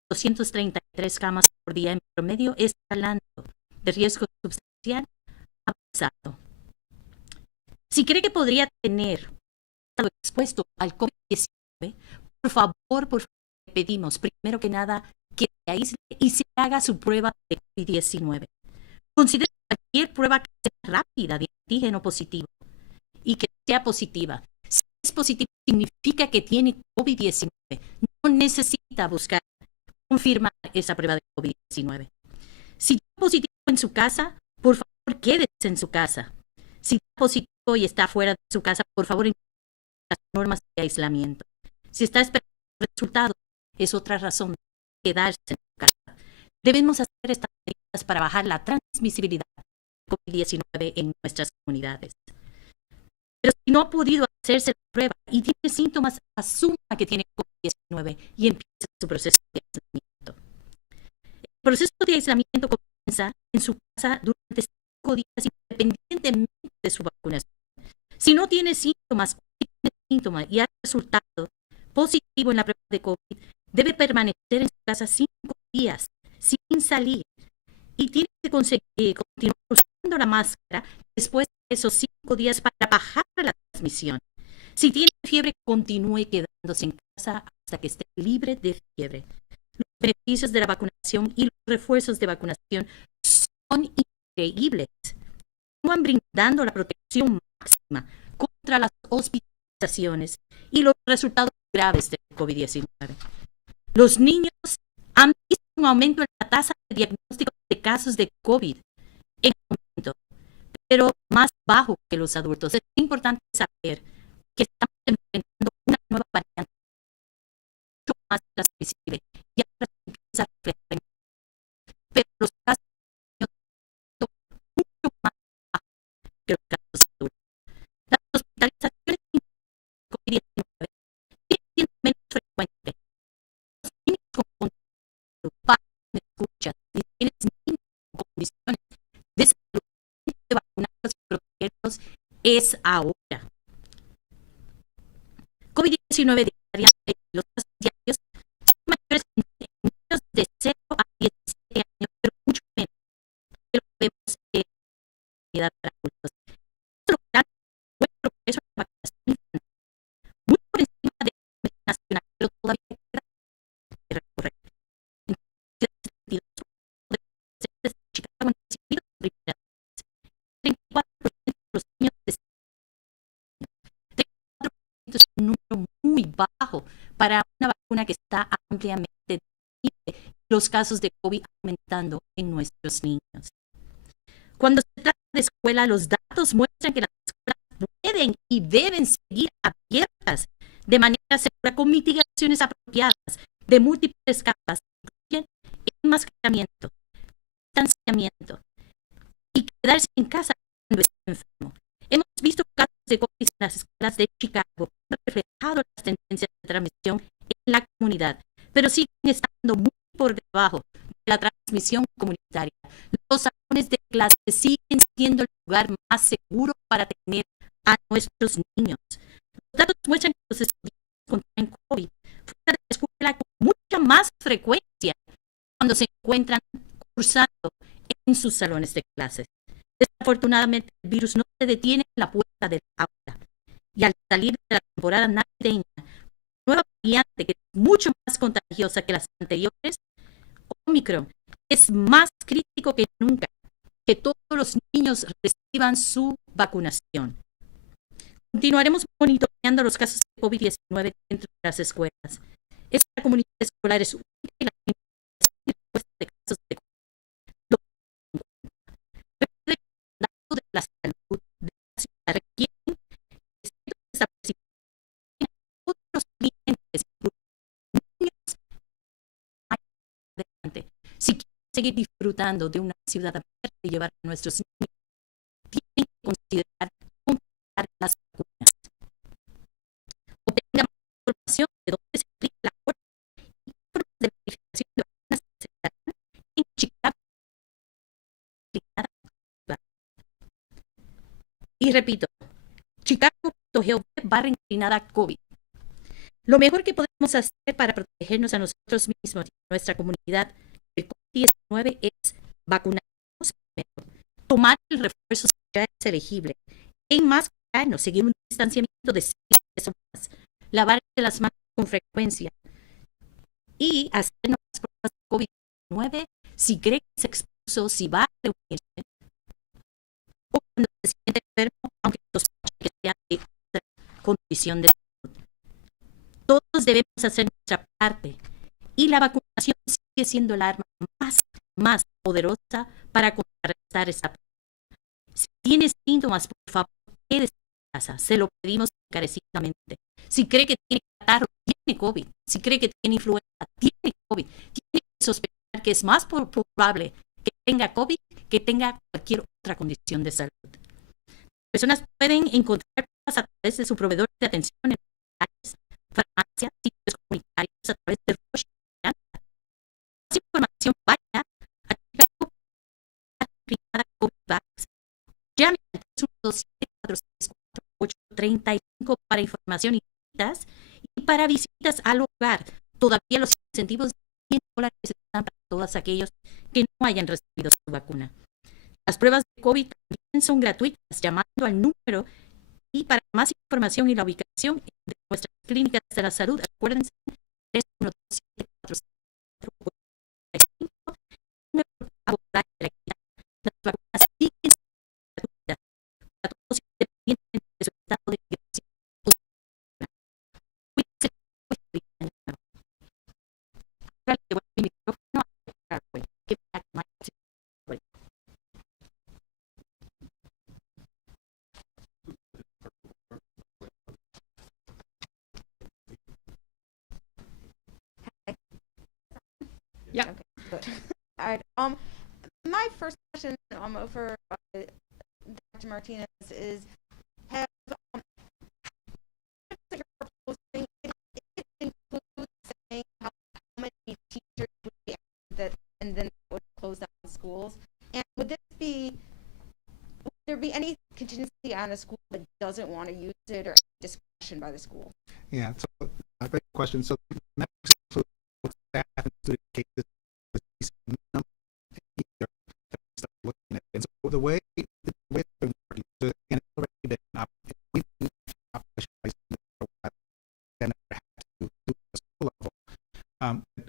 233 camas por día en promedio, escalando de riesgo substancial avanzado. Si cree que podría tener estado expuesto al COVID-19, por favor, le pedimos primero que nada que se aísle y se haga su prueba de COVID-19. Considere cualquier prueba que sea rápida de antígeno positivo y que sea positiva. Si es positivo, significa que tiene COVID-19. No necesita buscar confirmar esa prueba de COVID-19. Si está positivo en su casa, por favor, quédese en su casa. Si está positivo y está fuera de su casa, por favor, las normas de aislamiento. Si está esperando resultados, es otra razón de quedarse en su casa. Debemos hacer estas medidas para bajar la transmisibilidad de COVID-19 en nuestras comunidades. Pero si no ha podido hacerse la prueba y tiene síntomas, asuma que tiene COVID-19 y empieza su proceso de aislamiento. El proceso de aislamiento comienza en su casa durante 5 días independientemente de su vacunación. Si no tiene síntomas o tiene síntomas y ha resultado positivo en la prueba de COVID, debe permanecer en su casa 5 días sin salir y tiene que continuar usando la máscara después de esos 5 días para bajar la transmisión. Si tiene fiebre, continúe quedándose en casa hasta que esté libre de fiebre. Los beneficios de la vacunación y los refuerzos de vacunación son increíbles. Continúan brindando la protección máxima contra las hospitalizaciones y los resultados graves del COVID-19. Los niños han visto un aumento en la tasa de diagnóstico de casos de COVID en aumento, pero más bajo que los adultos. Es importante saber que estamos enfrentando una nueva variante mucho más transmisible y ahora se empieza a reflejar en pero los casos son mucho más bajos que los casos adultos. Las hospitalizaciones por COVID-19 siguen siendo menos frecuentes. Los niños con padres escuchas y tienes niños con condiciones de salud de vacunarlos y protegerlos es ahora. COVID-19 diariamente, los casos diarios son mayores en niños de 0 a 17 años, pero mucho menos de lo que vemos en la edad para adultos. Esto lograr buen progreso en la vacunación infantil, muy por encima de la media nacional, pero todavía queda que recorrer. En 2022, de los de Chicago han recibido su primera dosis. 34% de los niños de 34% es un número muy bajo para una vacuna que está ampliamente disponible y los casos de COVID aumentando en nuestros niños. Cuando se trata de escuela, los datos muestran que las escuelas pueden y deben seguir abiertas de manera segura con mitigaciones apropiadas de múltiples capas, incluyen enmascaramiento, distanciamiento y quedarse en casa cuando esté enfermo. Hemos visto casos de COVID en las escuelas de Chicago que han reflejado las tendencias de transmisión en la comunidad, pero siguen estando muy por debajo de la transmisión comunitaria. Los salones de clase siguen siendo el lugar más seguro para tener a nuestros niños. Los datos muestran que los estudiantes contraen COVID fuera de la escuela con mucha más frecuencia cuando se encuentran cursando en sus salones de clases. Desafortunadamente, el virus no se detiene en la puerta del aula. Y al salir de la temporada navideña, una nueva variante que es mucho más contagiosa que las anteriores, Omicron, es más crítico que nunca que todos los niños reciban su vacunación. Continuaremos monitoreando los casos de COVID-19 dentro de las escuelas. Esta comunidad escolar es única y la investigación y respuesta de casos de COVID. Recuerde que los datos de la salud de la ciudad requieren estrictos establecimientos en otros clientes, niños, adelante. Si quieren seguir disfrutando de una ciudad abierta y llevar a nuestros niños, tienen que considerar comprar las vacunas. Obtenga más información de dónde se aplica la hora y formas de verificación de vacunas que se darán en Chicago. Y repito, chicago.gov/COVID. Lo mejor que podemos hacer para protegernos a nosotros mismos y a nuestra comunidad del COVID-19 es vacunarnos primero, tomar el refuerzo si ya es elegible, enmascararnos, seguir un distanciamiento de 6 personas, lavarse las manos con frecuencia y hacernos las pruebas de COVID-19 si cree que se expuso, si va a reunirse o cuando se siente enfermo, aunque sospeche que sea de otra condición de salud. Todos debemos hacer nuestra parte y la vacunación sigue siendo el arma más poderosa para contrarrestar esta pandemia. Si tiene síntomas, por favor, quédese en casa. Se lo pedimos encarecidamente. Si cree que tiene catarro, tiene COVID. Si cree que tiene influenza, tiene COVID. Tiene que sospechar que es más probable que tenga COVID que tenga cualquier otra condición de salud. Personas pueden encontrar pruebas a través de su proveedor de atención en hospitales, farmacias, sitios comunitarios, a través de Roche. Más información, vaya a COVID-Vax. Llame al 312-746-4835 para información y citas, y para visitas al hogar. Todavía los incentivos de $100 están para todos aquellos que no hayan recibido su vacuna. Las pruebas de COVID también son gratuitas, llamando al número, y para más información y la ubicación de nuestras clínicas de la salud, acuérdense, 312-746-4835, número abordaje de la equidad. Las vacunas siguen siendo gratuitas para todos, independientemente de su estado de migración. Cuídense, ahora le devuelvo mi micrófono a Carmen. Give back my microphone. Yeah. Okay, good. All right. My first question for Dr. Martinez is: have that you're proposing, it includes saying how many teachers would be that, and then it would close down schools? And would there be any contingency on a school that doesn't want to use it, or discretion by the school? Yeah, so great question. So metrics include both staff and student cases. Looking at it. And so the way it's been working, so, and it's already been we've been operationalizing this for a while, and never had to do at the school level.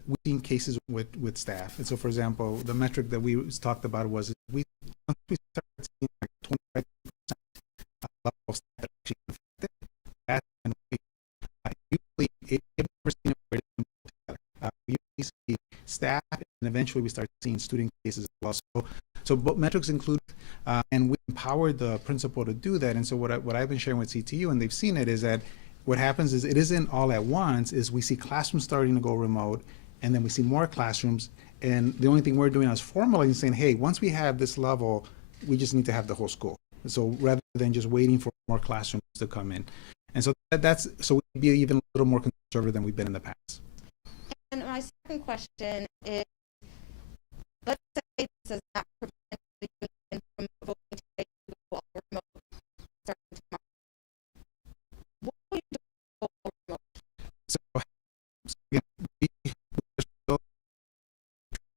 We've seen cases with staff, and so for example, the metric that we talked about was once we started seeing like 25% level of staff that actually infected, that's when we usually if we're seeing it together. We usually see staff, and eventually we start seeing student cases as well. So both metrics include, and we empower the principal to do that. And so what I've been sharing with CTU, and they've seen it, is that what happens is it isn't all at once. Is we see classrooms starting to go remote, and then we see more classrooms, and the only thing we're doing is formalizing, saying, hey, once we have this level, we just need to have the whole school. So rather than just waiting for more classrooms to come in, and so so we'd be even a little more conservative than we've been in the past. And my second question is: let's say this does not prevent the union from voting today to go all remote starting tomorrow. What will you do to go all remote? So again, we're still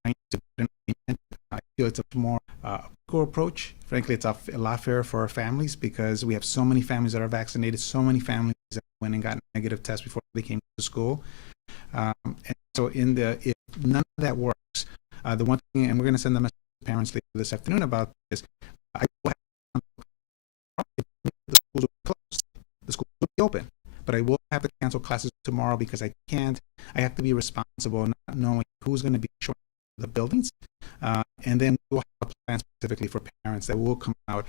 trying to put an agreement. I feel it's a more cool approach. Frankly, it's a lot fairer for our families because we have so many families that are vaccinated, so many families that went and got negative tests before they came to school. And so if none of that works, the one thing, and we're going to send the message to parents later this afternoon about this, I will have the schools will be closed. The schools will be open, but I will have to cancel classes tomorrow because I have to be responsible, not knowing who's going to be showing the buildings. And then we'll have a plan specifically for parents that will come out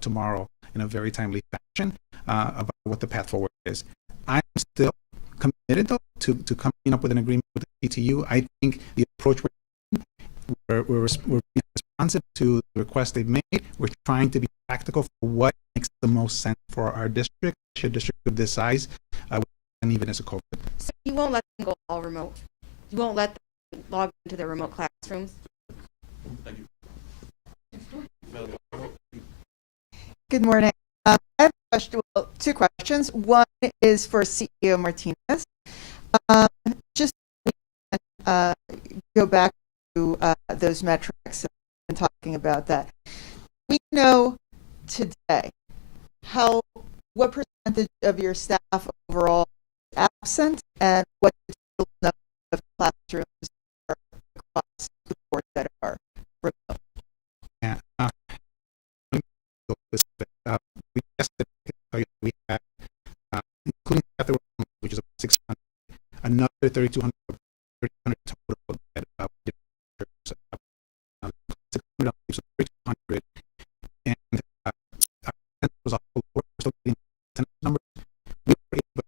tomorrow in a very timely fashion about what the path forward is. I'm still committed though to coming up with an agreement with the CTU. I think the approach we're being responsive to the request they've made. We're trying to be practical for what makes the most sense for our district, a district of this size, and even as a COVID. So you won't let them go all remote? You won't let them log into their remote classrooms? Thank you. Good morning. I have two questions. One is for CEO Martinez. Just go back to those metrics and talking about that. We know today what percentage of your staff overall is absent and what the total number of classrooms are across the board that are remote. Yeah. We tested, we have, including staff that were remote, which is about 600, another 3,200 total that 600, so 3,200, and our attendance was also lower. We're still getting attendance numbers. We were able to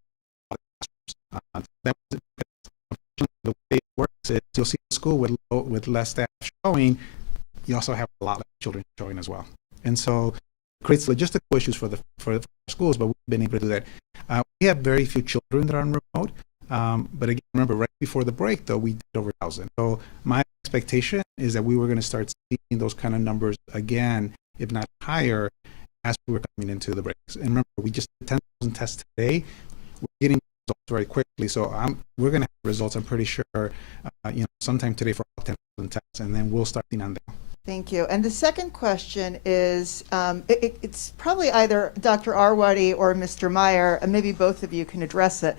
that was the way it works is you'll see the school with less staff showing, you also have a lot of children showing as well. And so it creates logistical issues for schools, but we've been able to do that. We have very few children that are on remote. But again, remember, right before the break, though, we did over 1,000. So my expectation is that we were going to start seeing those kind of numbers again, if not higher, as we were coming into the breaks. And remember, we just did 10,000 tests today. We're getting results very quickly. So we're going to have results, I'm pretty sure, sometime today for all 10,000 tests, and then we'll start seeing on them. Thank you. And the second question is, it's probably either Dr. Arwady or Mr. Meyer, and maybe both of you can address it,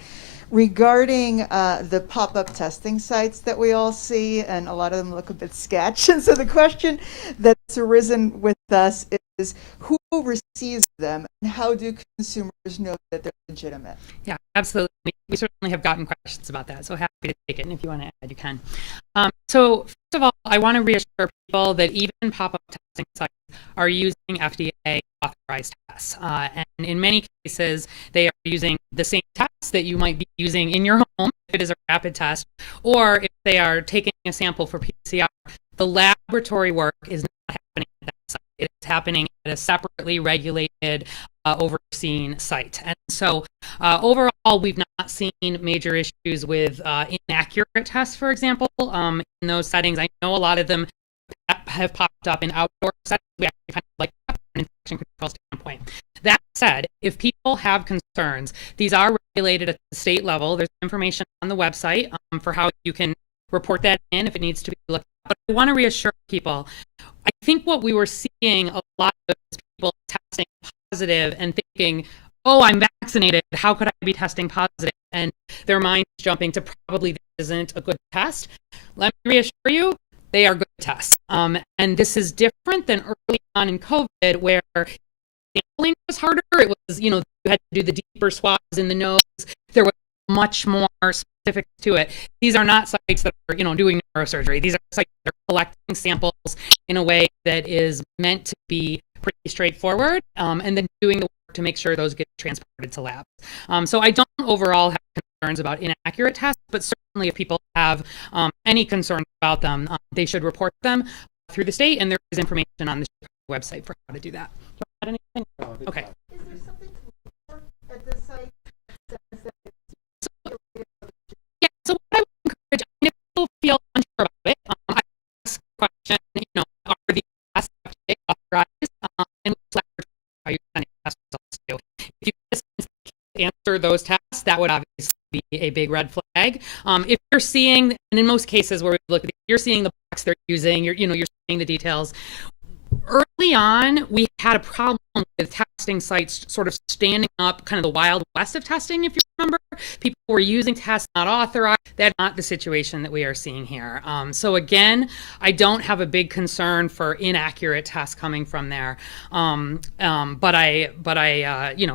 regarding the pop-up testing sites that we all see, and a lot of them look a bit sketch. And so the question that's arisen with us is, who receives them, and how do consumers know that they're legitimate? Yeah, absolutely. We certainly have gotten questions about that, so happy to take it, and if you want to add, you can. So first of all, I want to reassure people that even pop-up testing sites are using FDA authorized tests. And in many cases, they are using the same tests that you might be using in your home if it is a rapid test, or if they are taking a sample for PCR, the laboratory work is not happening at that site. It is happening at a separately regulated, overseen site. And so overall, we've not seen major issues with inaccurate tests, for example, in those settings. I know a lot of them have popped up in outdoor settings. We actually kind of like that from an infection control standpoint. That said, if people have concerns, these are regulated at the state level. There's information on the website for how you can report that in if it needs to be looked at. But I want to reassure people, I think what we were seeing a lot of people testing positive and thinking, oh, I'm vaccinated, how could I be testing positive? And their mind's jumping to probably this isn't a good test. Let me reassure you, they are good tests. And this is different than early on in COVID, where sampling was harder. It was, you had to do the deeper swabs in the nose. There was much more specific to it. These are not sites that are, doing neurosurgery. These are sites that are collecting samples in a way that is meant to be pretty straightforward, and then doing the work to make sure those get transported to labs. So I don't overall have concerns about inaccurate tests, but certainly if people have any concerns about them, they should report them through the state, and there is information on the website for how to do that. Do you want to add anything? Okay. Is there something to report at the site? Yeah, so what I would encourage, if people feel unsure about it, I ask the question, are the tests authorized, and which laboratory are you sending test results to? If you get answer those tests, that would obviously be a big red flag. If you're seeing, and in most cases where we look at it, you're seeing the box they're using, you're seeing the details. Early on, we had a problem with testing sites sort of standing up kind of the Wild West of testing, if you remember. People were using tests not authorized. That's not the situation that we are seeing here. So again, I don't have a big concern for inaccurate tests coming from there. But I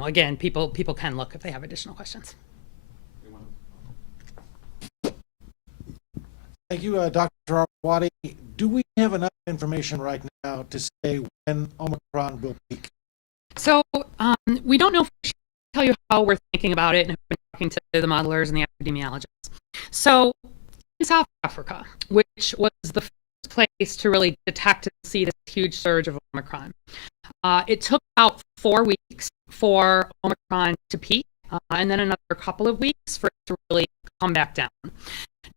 again, people can look if they have additional questions. Thank you, Dr. Arwady. Do we have enough information right now to say when Omicron will peak? So we don't know. I tell you how we're thinking about it, and I've been talking to the modelers and the epidemiologists. So in South Africa, which was the first place to really detect and see this huge surge of Omicron, it took about 4 weeks for Omicron to peak, and then another couple of weeks for it to really come back down.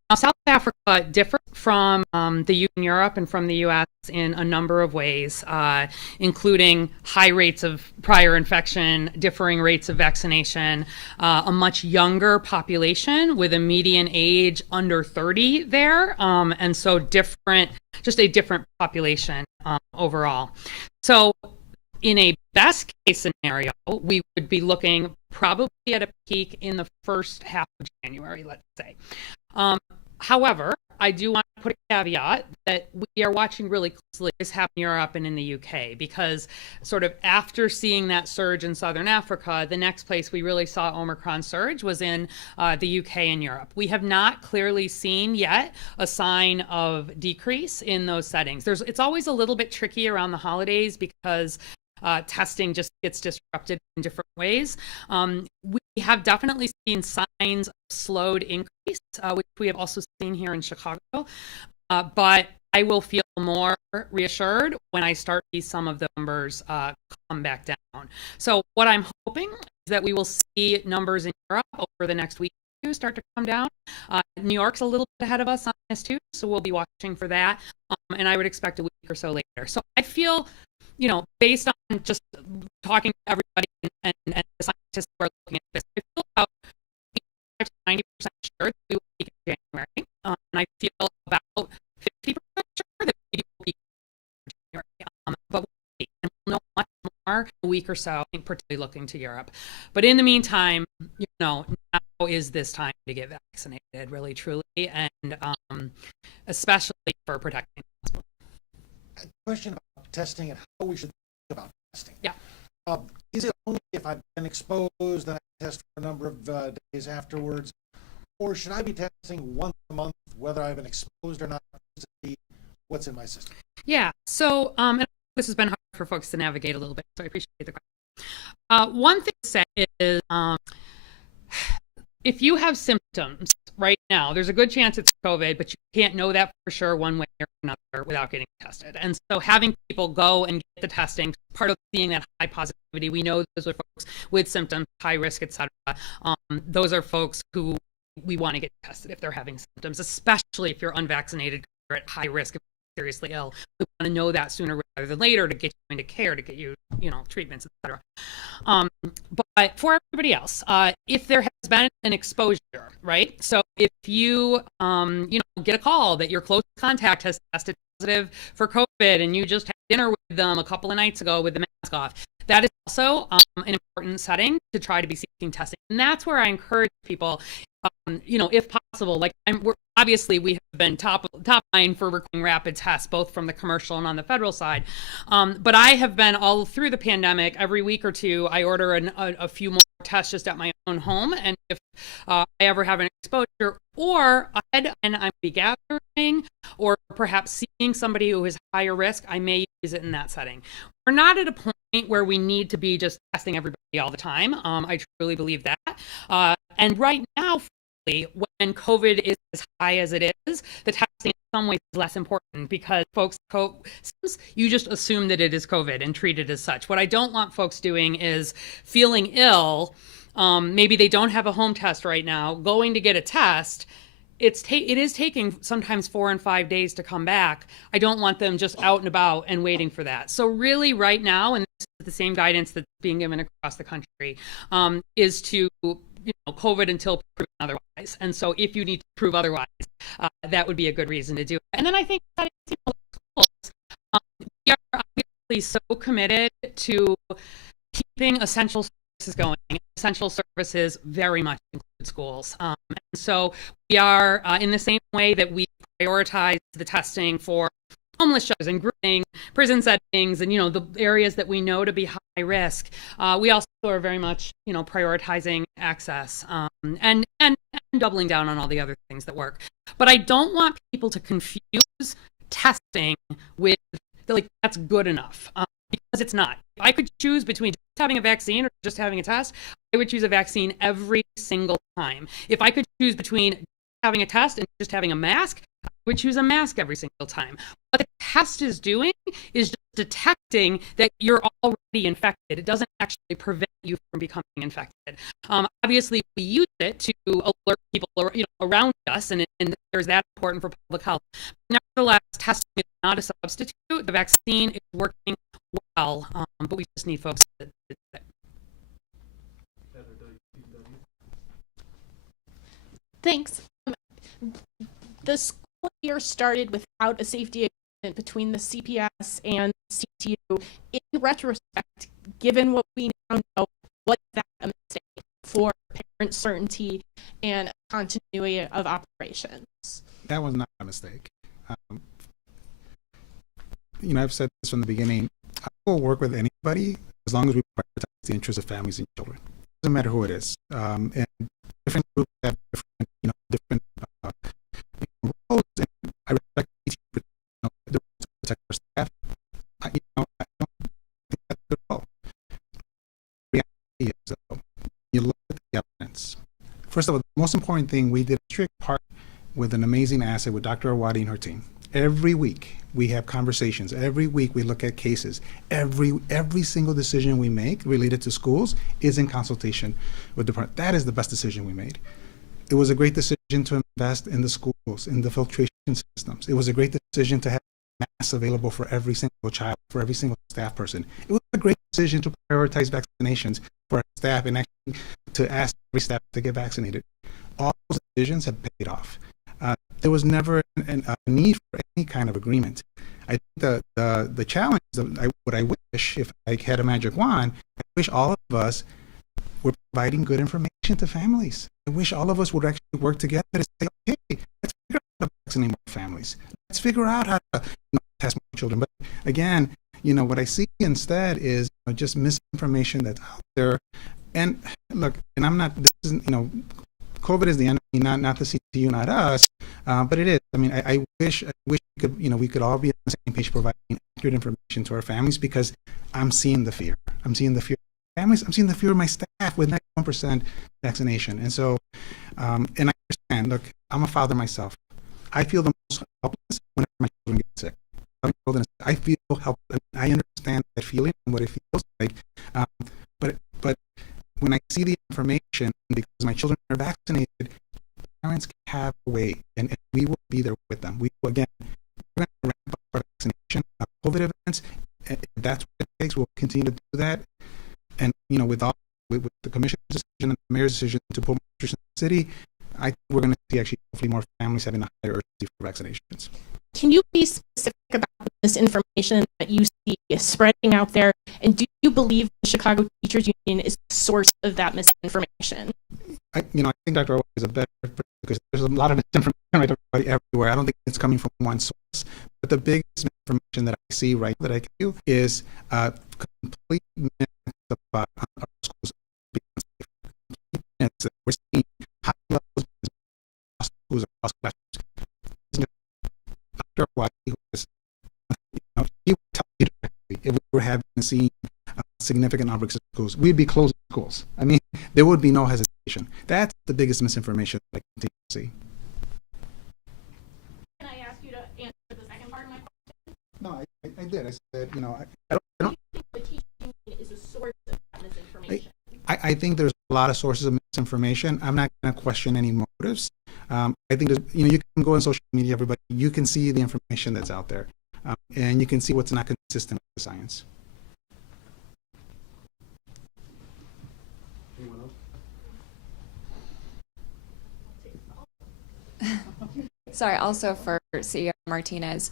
Now, South Africa differs from the Europe and from the U.S. in a number of ways, including high rates of prior infection, differing rates of vaccination, a much younger population with a median age under 30 there, and so just a different population overall. So in a best case scenario, we would be looking probably at a peak in the first half of January, let's say. However, I do want to put a caveat that we are watching really closely this happen in Europe and in the UK, because sort of after seeing that surge in Southern Africa, the next place we really saw Omicron surge was in the UK and Europe. We have not clearly seen yet a sign of decrease in those settings. It's always a little bit tricky around the holidays because testing just gets disrupted in different ways. We have definitely seen signs of slowed increase, which we have also seen here in Chicago. but I will feel more reassured when I start to see some of the numbers come back down. So what I'm hoping is that we will see numbers in Europe over the next week or two start to come down. New York's a little bit ahead of us on this too, so we'll be watching for that. And I would expect a week or so later. So I feel, based on just talking to everybody and the scientists who are looking at this, I feel about 85 to 90% sure that we will peak in January. And I feel about 50% sure that we will peak in January. But we'll see. And we'll know much more in a week or so, I think, particularly looking to Europe. But in the meantime, now is this time to get vaccinated, really, truly, and especially for protecting the hospital. A question about testing and how we should think about testing. Yeah. Is it only if I've been exposed that I test for a number of days afterwards, or should I be testing once a month, whether I've been exposed or not, to see what's in my system? Yeah. So, and this has been hard for folks to navigate a little bit, so I appreciate the question. One thing to say is, if you have symptoms right now, there's a good chance it's COVID, but you can't know that for sure one way or another without getting tested. And so having people go and get the testing, part of seeing that high positivity, we know those are folks with symptoms, high risk, et cetera. Those are folks who we want to get tested if they're having symptoms, especially if you're unvaccinated or at high risk of seriously ill. We want to know that sooner rather than later to get you into care, to get you, treatments, etc. But for everybody else, if there has been an exposure, right? So if you, get a call that your close contact has tested positive for COVID and you just had dinner with them a couple of nights ago with the mask off, that is also an important setting to try to be seeking testing. And that's where I encourage people, if possible, obviously we have been top line for requiring rapid tests, both from the commercial and on the federal side. But I have been all through the pandemic, every week or two, I order a few more tests just at my own home. And if I ever have an exposure or ahead and I'm be gathering or perhaps seeing somebody who is higher risk, I may use it in that setting. We're not at a point where we need to be just testing everybody all the time. I truly believe that. And right now, when COVID is as high as it is, the testing in some ways is less important because folks, you just assume that it is COVID and treat it as such. What I don't want folks doing is feeling ill. Maybe they don't have a home test right now, going to get a test. It is taking sometimes 4 and 5 days to come back. I don't want them just out and about and waiting for that. So really right now, and this is the same guidance that's being given across the country, is to COVID until proven otherwise. And so if you need to prove otherwise, that would be a good reason to do it. And then I think that schools, we are obviously so committed to keeping essential services going. Essential services very much include schools. And so we are, in the same way that we prioritize the testing for homeless shelters and grooming, prison settings, and the areas that we know to be high risk, we also are very much prioritizing access and doubling down on all the other things that work. But I don't want people to confuse testing with that's good enough, because it's not. If I could choose between just having a vaccine or just having a test, I would choose a vaccine every single time. If I could choose between having a test and just having a mask, I would choose a mask every single time. What the test is doing is just detecting that you're already infected. It doesn't actually prevent you from becoming infected. Obviously, we use it to alert people around us, and there's that important for public health. Nevertheless, testing is not a substitute. The vaccine is working well, but we just need folks to do it. Thanks. The school year started without a safety agreement between the CPS and CTU. In retrospect, given what we now know, was that a mistake for parent certainty and continuity of operations? That was not a mistake. I've said this from the beginning. I will work with anybody as long as we prioritize the interests of families and children. It doesn't matter who it is. And different groups have different roles, and I respect each group, the protect our staff. I don't think that's a good role. The reality is, you look at the evidence. First of all, the most important thing, we did a strict part with an amazing asset with Dr. Awadi and her team. every week we have conversations. Every week we look at cases. Every single decision we make related to schools is in consultation with the department. That is the best decision we made. It was a great decision to invest in the schools, in the filtration systems. It was a great decision to have masks available for every single child, for every single staff person. It was a great decision to prioritize vaccinations for our staff and actually to ask every staff to get vaccinated. All those decisions have paid off. There was never a need for any kind of agreement. I think the challenge, what I wish, if I had a magic wand, I wish all of us were providing good information to families. I wish all of us would actually work together to say, okay, let's figure out how to vaccinate more families. Let's figure out how to test more children. But again, what I see instead is just misinformation that's out there. And look, and I'm not, this isn't, COVID is the enemy, not the CTU, not us, but it is. I mean, I wish we could all be on the same page providing accurate information to our families, because I'm seeing the fear. I'm seeing the fear of families. I'm seeing the fear of my staff with 91% vaccination. And so, and I understand, look, I'm a father myself. I feel the most helpless whenever my children get sick. I feel helpless. I understand that feeling and what it feels like. But when I see the information, because my children are vaccinated, parents can have a way, and we will be there with them. We will, again, we're going to ramp up our vaccination, COVID events. If that's what it takes, we'll continue to do that. And with the commission's decision and the mayor's decision to put more restrictions in the city, I think we're going to see actually hopefully more families having a higher urgency for vaccinations. Can you be specific about this information that you see spreading out there? And do you believe the Chicago Teachers Union is the source of that misinformation? I think Dr. Owa is a better, because there's a lot of misinformation everywhere. I don't think it's coming from one source. But the biggest misinformation that I see right now that I can do is complete myths about our schools being safe. We're seeing high levels of schools across classrooms. Dr. Owa, he would tell you directly if we were having seen significant outbreaks of schools, we'd be closing schools. I mean, there would be no hesitation. That's the biggest misinformation that I continue to see. Can I ask you to answer the second part of my question? No, I did. I said, I don't Do you think the teaching union is a source of that misinformation? I think there's a lot of sources of misinformation. I'm not going to question any motives. I think you can go on social media, everybody. You can see the information that's out there, and you can see what's not consistent with the science. Anyone else? Sorry, also for CEO Martinez.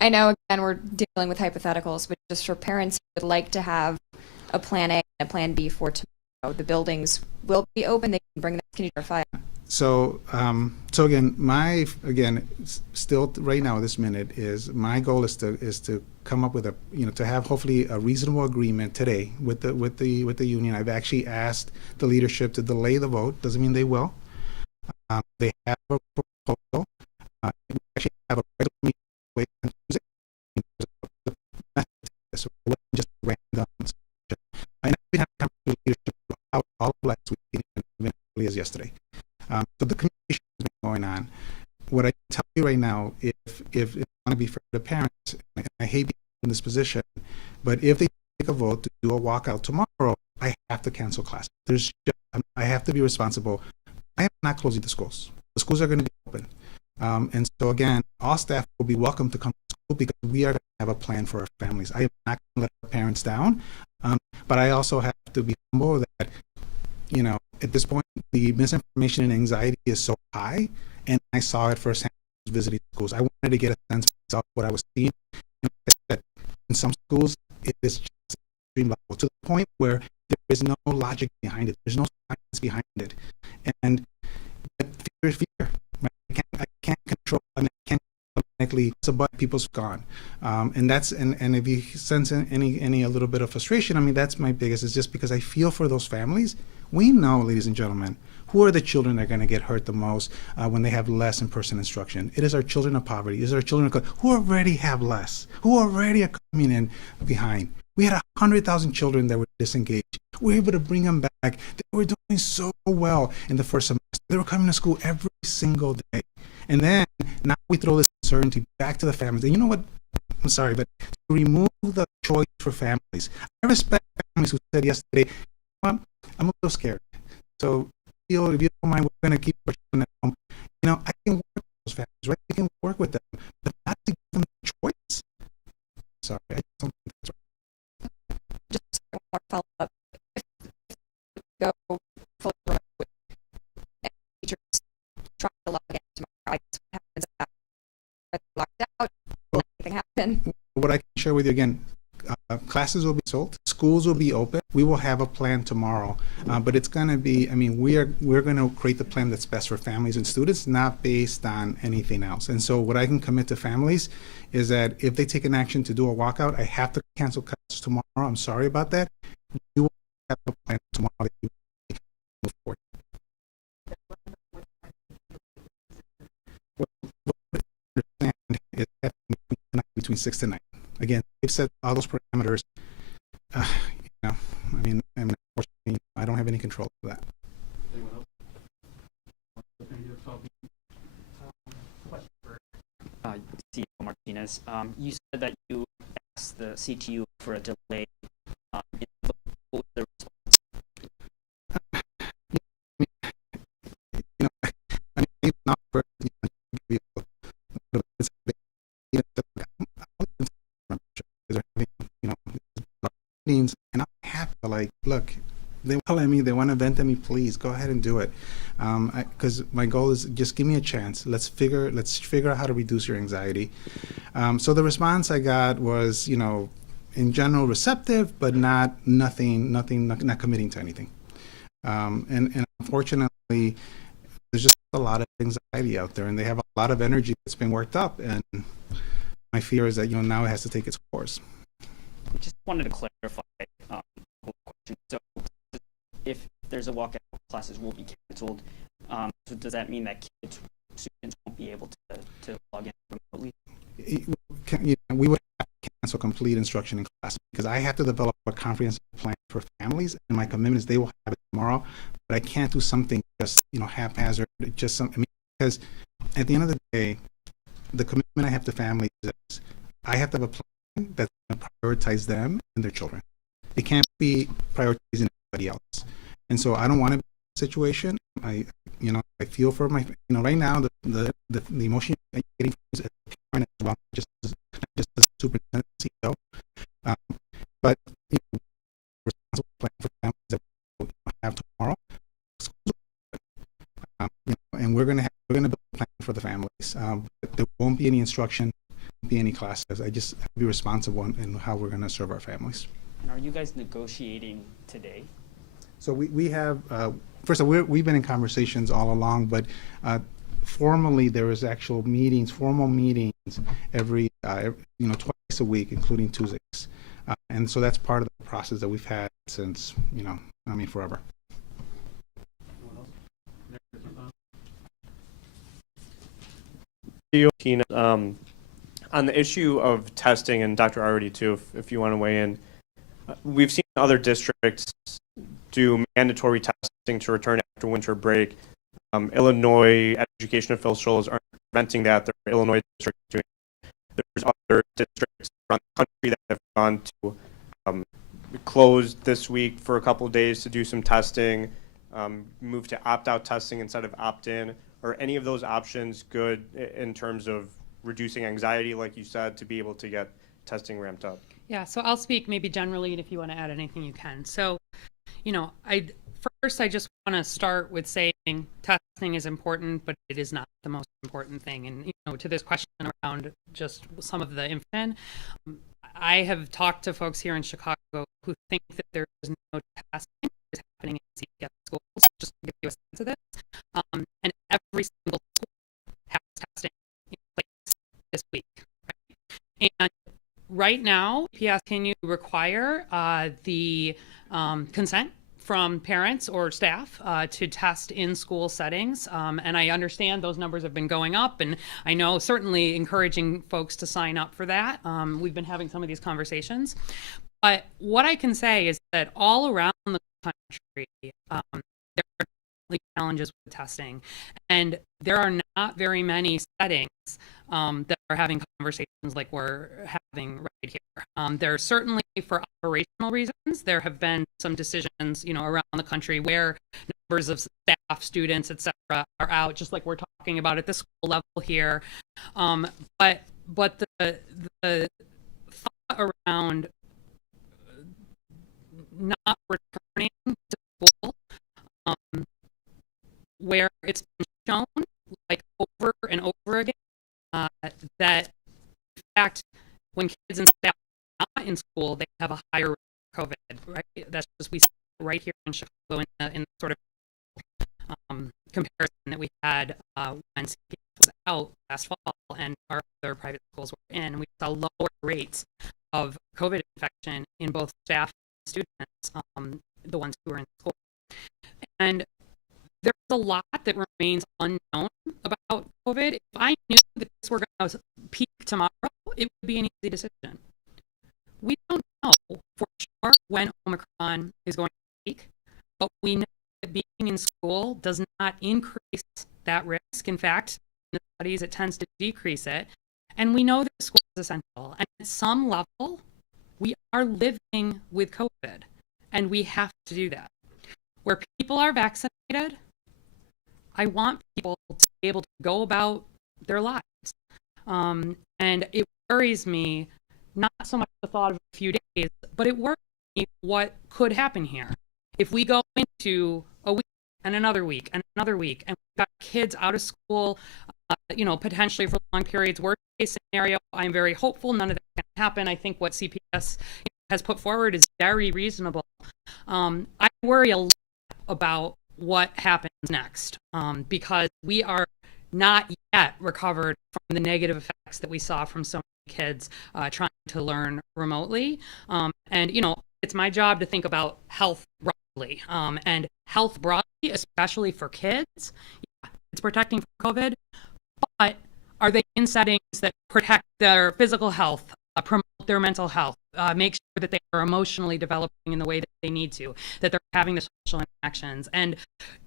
I know, again, we're dealing with hypotheticals, but just for parents who would like to have a plan A and a plan B for tomorrow, the buildings will be open. They can bring them. Can you clarify? So still right now, this minute is my goal is to come up with to have hopefully a reasonable agreement today with the union. I've actually asked the leadership to delay the vote. Doesn't mean they will. They have a proposal. We actually have a regular meeting on Tuesday. So it wasn't just random. I know we have come to leadership all of last week and even as early as yesterday. So the communication has been going on. What I can tell you right now, if I want to be fair to parents, and I hate being in this position, but if they take a vote to do a walkout tomorrow, I have to cancel classes. I have to be responsible. I am not closing the schools. The schools are going to be open. And so again, all staff will be welcome to come to school because we are going to have a plan for our families. I am not going to let our parents down, but I also have to be humble that, at this point, the misinformation and anxiety is so high, and I saw it firsthand visiting schools. I wanted to get a sense of myself what I was seeing. And like I said, in some schools, it is just extreme level to the point where there is no logic behind it. There's no science behind it, and fear is fear. I can't control, and I can't automatically. It's about people's gone, and if you sense any a little bit of frustration, I mean that's my biggest. Is just because I feel for those families. We know, ladies and gentlemen, who are the children that are going to get hurt the most when they have less in-person instruction. It is our children of poverty. It is our children who already have less, who already are coming in behind. We had 100,000 children that were disengaged. We were able to bring them back. They were doing so well in the first semester. They were coming to school every single day. And then now we throw this uncertainty back to the families. And you know what? I'm sorry, but to remove the choice for families. I respect families who said yesterday, well, I'm a little scared. So if you don't mind, we're going to keep our children at home. You know, I can work with those families, right? I can work with them, but not to give them the choice. Sorry, I just don't think that's right. Just one more follow up. If go fully remote and teachers try to log in tomorrow, I guess what happens after they're locked out? Will anything happen? What I can share with you again, classes will be sold, schools will be open. We will have a plan tomorrow, but it's going to be, I mean, we're going to create the plan that's best for families and students, not based on anything else. And so what I can commit to families is that if they take an action to do a walkout, I have to cancel classes tomorrow. I'm sorry about that. You will have a plan tomorrow that you move forward. What I understand is happening between 6 to 9. Again, they've set all those parameters. You know, I mean, unfortunately, I don't have any control of that. CEO Martinez, you said that you asked the CTU for a delay. What was the response? You know, I mean, it's not for you know, to give you a little bit of you know, meetings, and I'm happy to like, look, they want at me, they want to vent at me, please go ahead and do it. Because my goal is just give me a chance. Let's figure out how to reduce your anxiety. So the response I got was, you know, in general receptive, but not committing to anything. And unfortunately, there's just a lot of anxiety out there, and they have a lot of energy that's been worked up. And my fear is that, you know, now it has to take its course. Just wanted to clarify a question. So if there's a walkout, classes will be canceled. So does that mean that students won't be able to log in remotely? We would have to cancel complete instruction in class because I have to develop a comprehensive plan for families, and my commitment is they will have it tomorrow. But I can't do something just, you know, haphazard. Just some, I mean, because at the end of the day, the commitment I have to families is I have to have a plan that's going to prioritize them and their children. It can't be prioritizing everybody else. And so I don't want to be in a situation. I feel for my, you know, right now the emotion I'm getting is as a parent as well, just as a superintendent CEO. But you know, responsible plan for families that we'll have tomorrow. You know, and we're gonna build a plan for the families. But there won't be any instruction, won't be any classes. I just have to be responsible in how we're gonna serve our families. And are you guys negotiating today? So we have, first of all, we've been in conversations all along, but formally there is actual meetings, formal meetings every you know, twice a week, including Tuesdays. And so that's part of the process that we've had since, you know, I mean, forever. On the issue of testing, and Dr. Arity too, if you want to weigh in, we've seen other districts do mandatory testing to return after winter break. Illinois education officials aren't preventing that. There are Illinois districts doing it. There's other districts around the country that have gone to closed this week for a couple of days to do some testing, move to opt-out testing instead of opt-in. Are any of those options good in terms of reducing anxiety, like you said, to be able to get testing ramped up? Yeah, so I'll speak maybe generally, and if you want to add anything, you can. So, you know, I just want to start with saying testing is important, but it is not the most important thing. And, you know, to this question around just some of the information, I have talked to folks here in Chicago who think that there is no testing that is happening in CPS schools, just to give you a sense of this. And every single school has testing in place this week. Right? And right now, CPS can you require the consent from parents or staff to test in school settings. And I understand those numbers have been going up, and I know certainly encouraging folks to sign up for that. We've been having some of these conversations. But what I can say is that all around the country, there are challenges with testing. And there are not very many settings that are having conversations like we're having right here. There are certainly, for operational reasons, there have been some decisions, around the country where numbers of staff, students, et cetera, are out, just like we're talking about at the school level here. But the thought around not returning to school, where it's been shown, like over and over again, that in fact, when kids and staff are not in school, they have a higher risk of COVID, right? That's just, we see it right here in Chicago in the sort of comparison that we had when CPS was out last fall and our other private schools were in. We saw lower rates of COVID infection in both staff and students, the ones who were in school. And there's a lot that remains unknown about COVID. If I knew that this were going to peak tomorrow, it would be an easy decision. We don't know for sure when Omicron is going to peak, but we know that being in school does not increase that risk. In fact, in the studies, it tends to decrease it. And we know that school is essential. And at some level, we are living with COVID, and we have to do that. Where people are vaccinated, I want people to be able to go about their lives. And it worries me, not so much the thought of a few days, but it worries me what could happen here. If we go into a week and another week and another week, and we've got kids out of school, potentially for long periods, worst case scenario, I'm very hopeful none of that can happen. I think what CPS has put forward is very reasonable. I worry a lot about what happens next, because we are not yet recovered from the negative effects that we saw from so many kids trying to learn remotely. And it's my job to think about health broadly, and health broadly, especially for kids. Yeah, it's protecting from COVID, but are they in settings that protect their physical health, promote their mental health, make sure that they are emotionally developing in the way that they need to, that they're having the social interactions? And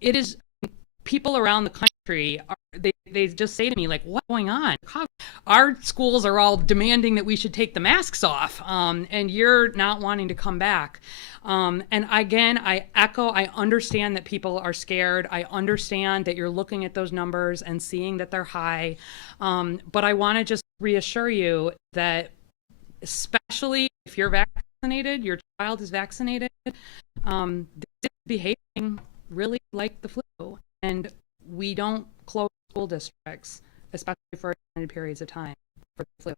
it is, people around the country, they just say to me, like, what's going on? Our schools are all demanding that we should take the masks off, and you're not wanting to come back. And again, I understand that people are scared. I understand that you're looking at those numbers and seeing that they're high. But I want to just reassure you that, especially if you're vaccinated, your child is vaccinated, they're behaving really like the flu. And we don't close school districts, especially for extended periods of time, for the flu.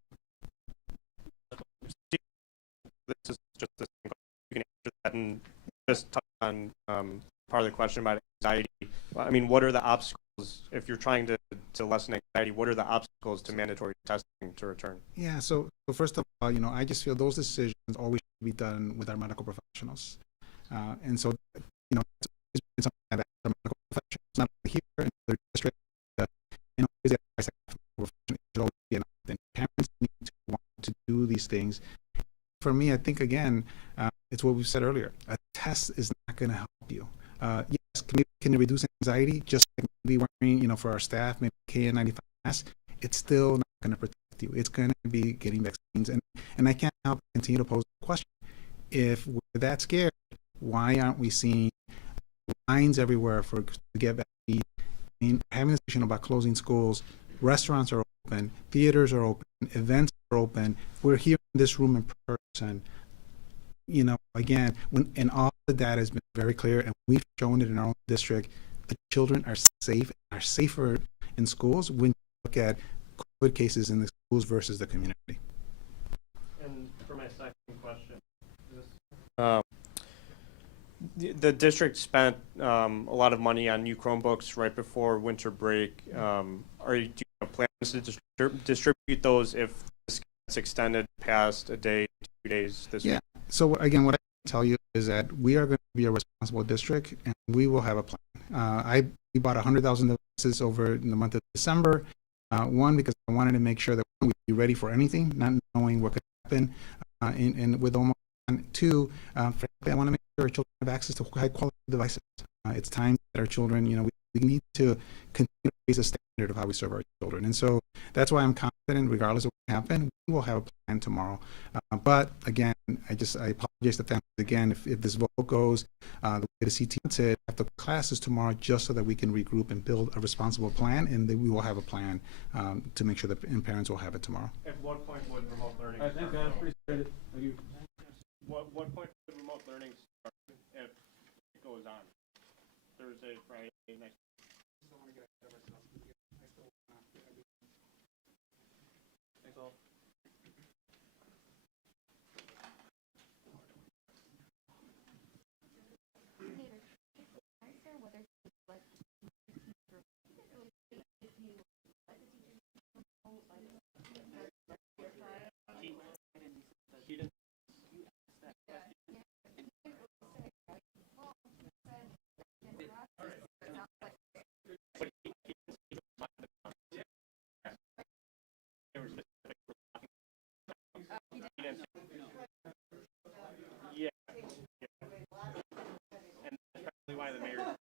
This is just the same question. You can answer that and just touch on part of the question about anxiety. I mean, what are the obstacles, if you're trying to lessen anxiety, what are the obstacles to mandatory testing to return? Yeah, so first of all, I just feel those decisions always should be done with our medical professionals. And so, it's been something that our medical professionals, not only here in other districts, is should always be enough. And parents need to want to do these things. For me, I think, again, it's what we said earlier. A test is not going to help you. Yes, can it reduce anxiety? Just like maybe wearing, for our staff, maybe KN95 mask, it's still not going to protect you. It's going to be getting vaccines. And I can't help continue to pose the question. If we're that scared, why aren't we seeing lines everywhere to get vaccines? I mean, having this discussion about closing schools, restaurants are open, theaters are open, events are open. We're here in this room in person. Again, and all the data has been very clear, and we've shown it in our own district. The children are safe, are safer in schools when you look at COVID cases in the schools versus the community. And for my second question, the district spent a lot of money on new Chromebooks right before winter break. Do you have plans to distribute those if this gets extended past a day, 2 days this week? So again, what I can tell you is that we are going to be a responsible district, and we will have a plan. We bought 100,000 devices over in the month of December. One, because I wanted to make sure that we'd be ready for anything, not knowing what could happen. And with Omicron. Two, frankly, I want to make sure our children have access to high quality devices. It's time that our children, we need to continue to raise the standard of how we serve our children. And so that's why I'm confident president, regardless of what happened, we will have a plan tomorrow. But again, I apologize to families again if this vote goes the way the CTU said, after classes tomorrow, just so that we can regroup and build a responsible plan, and then we will have a plan to make sure that parents will have it tomorrow. At what point would remote learning All right, thanks, guys. Appreciate it. Thank you. What point would remote learning start if it goes on? Thursday, Friday, next. Thanks all. Yeah. And that's probably why the mayor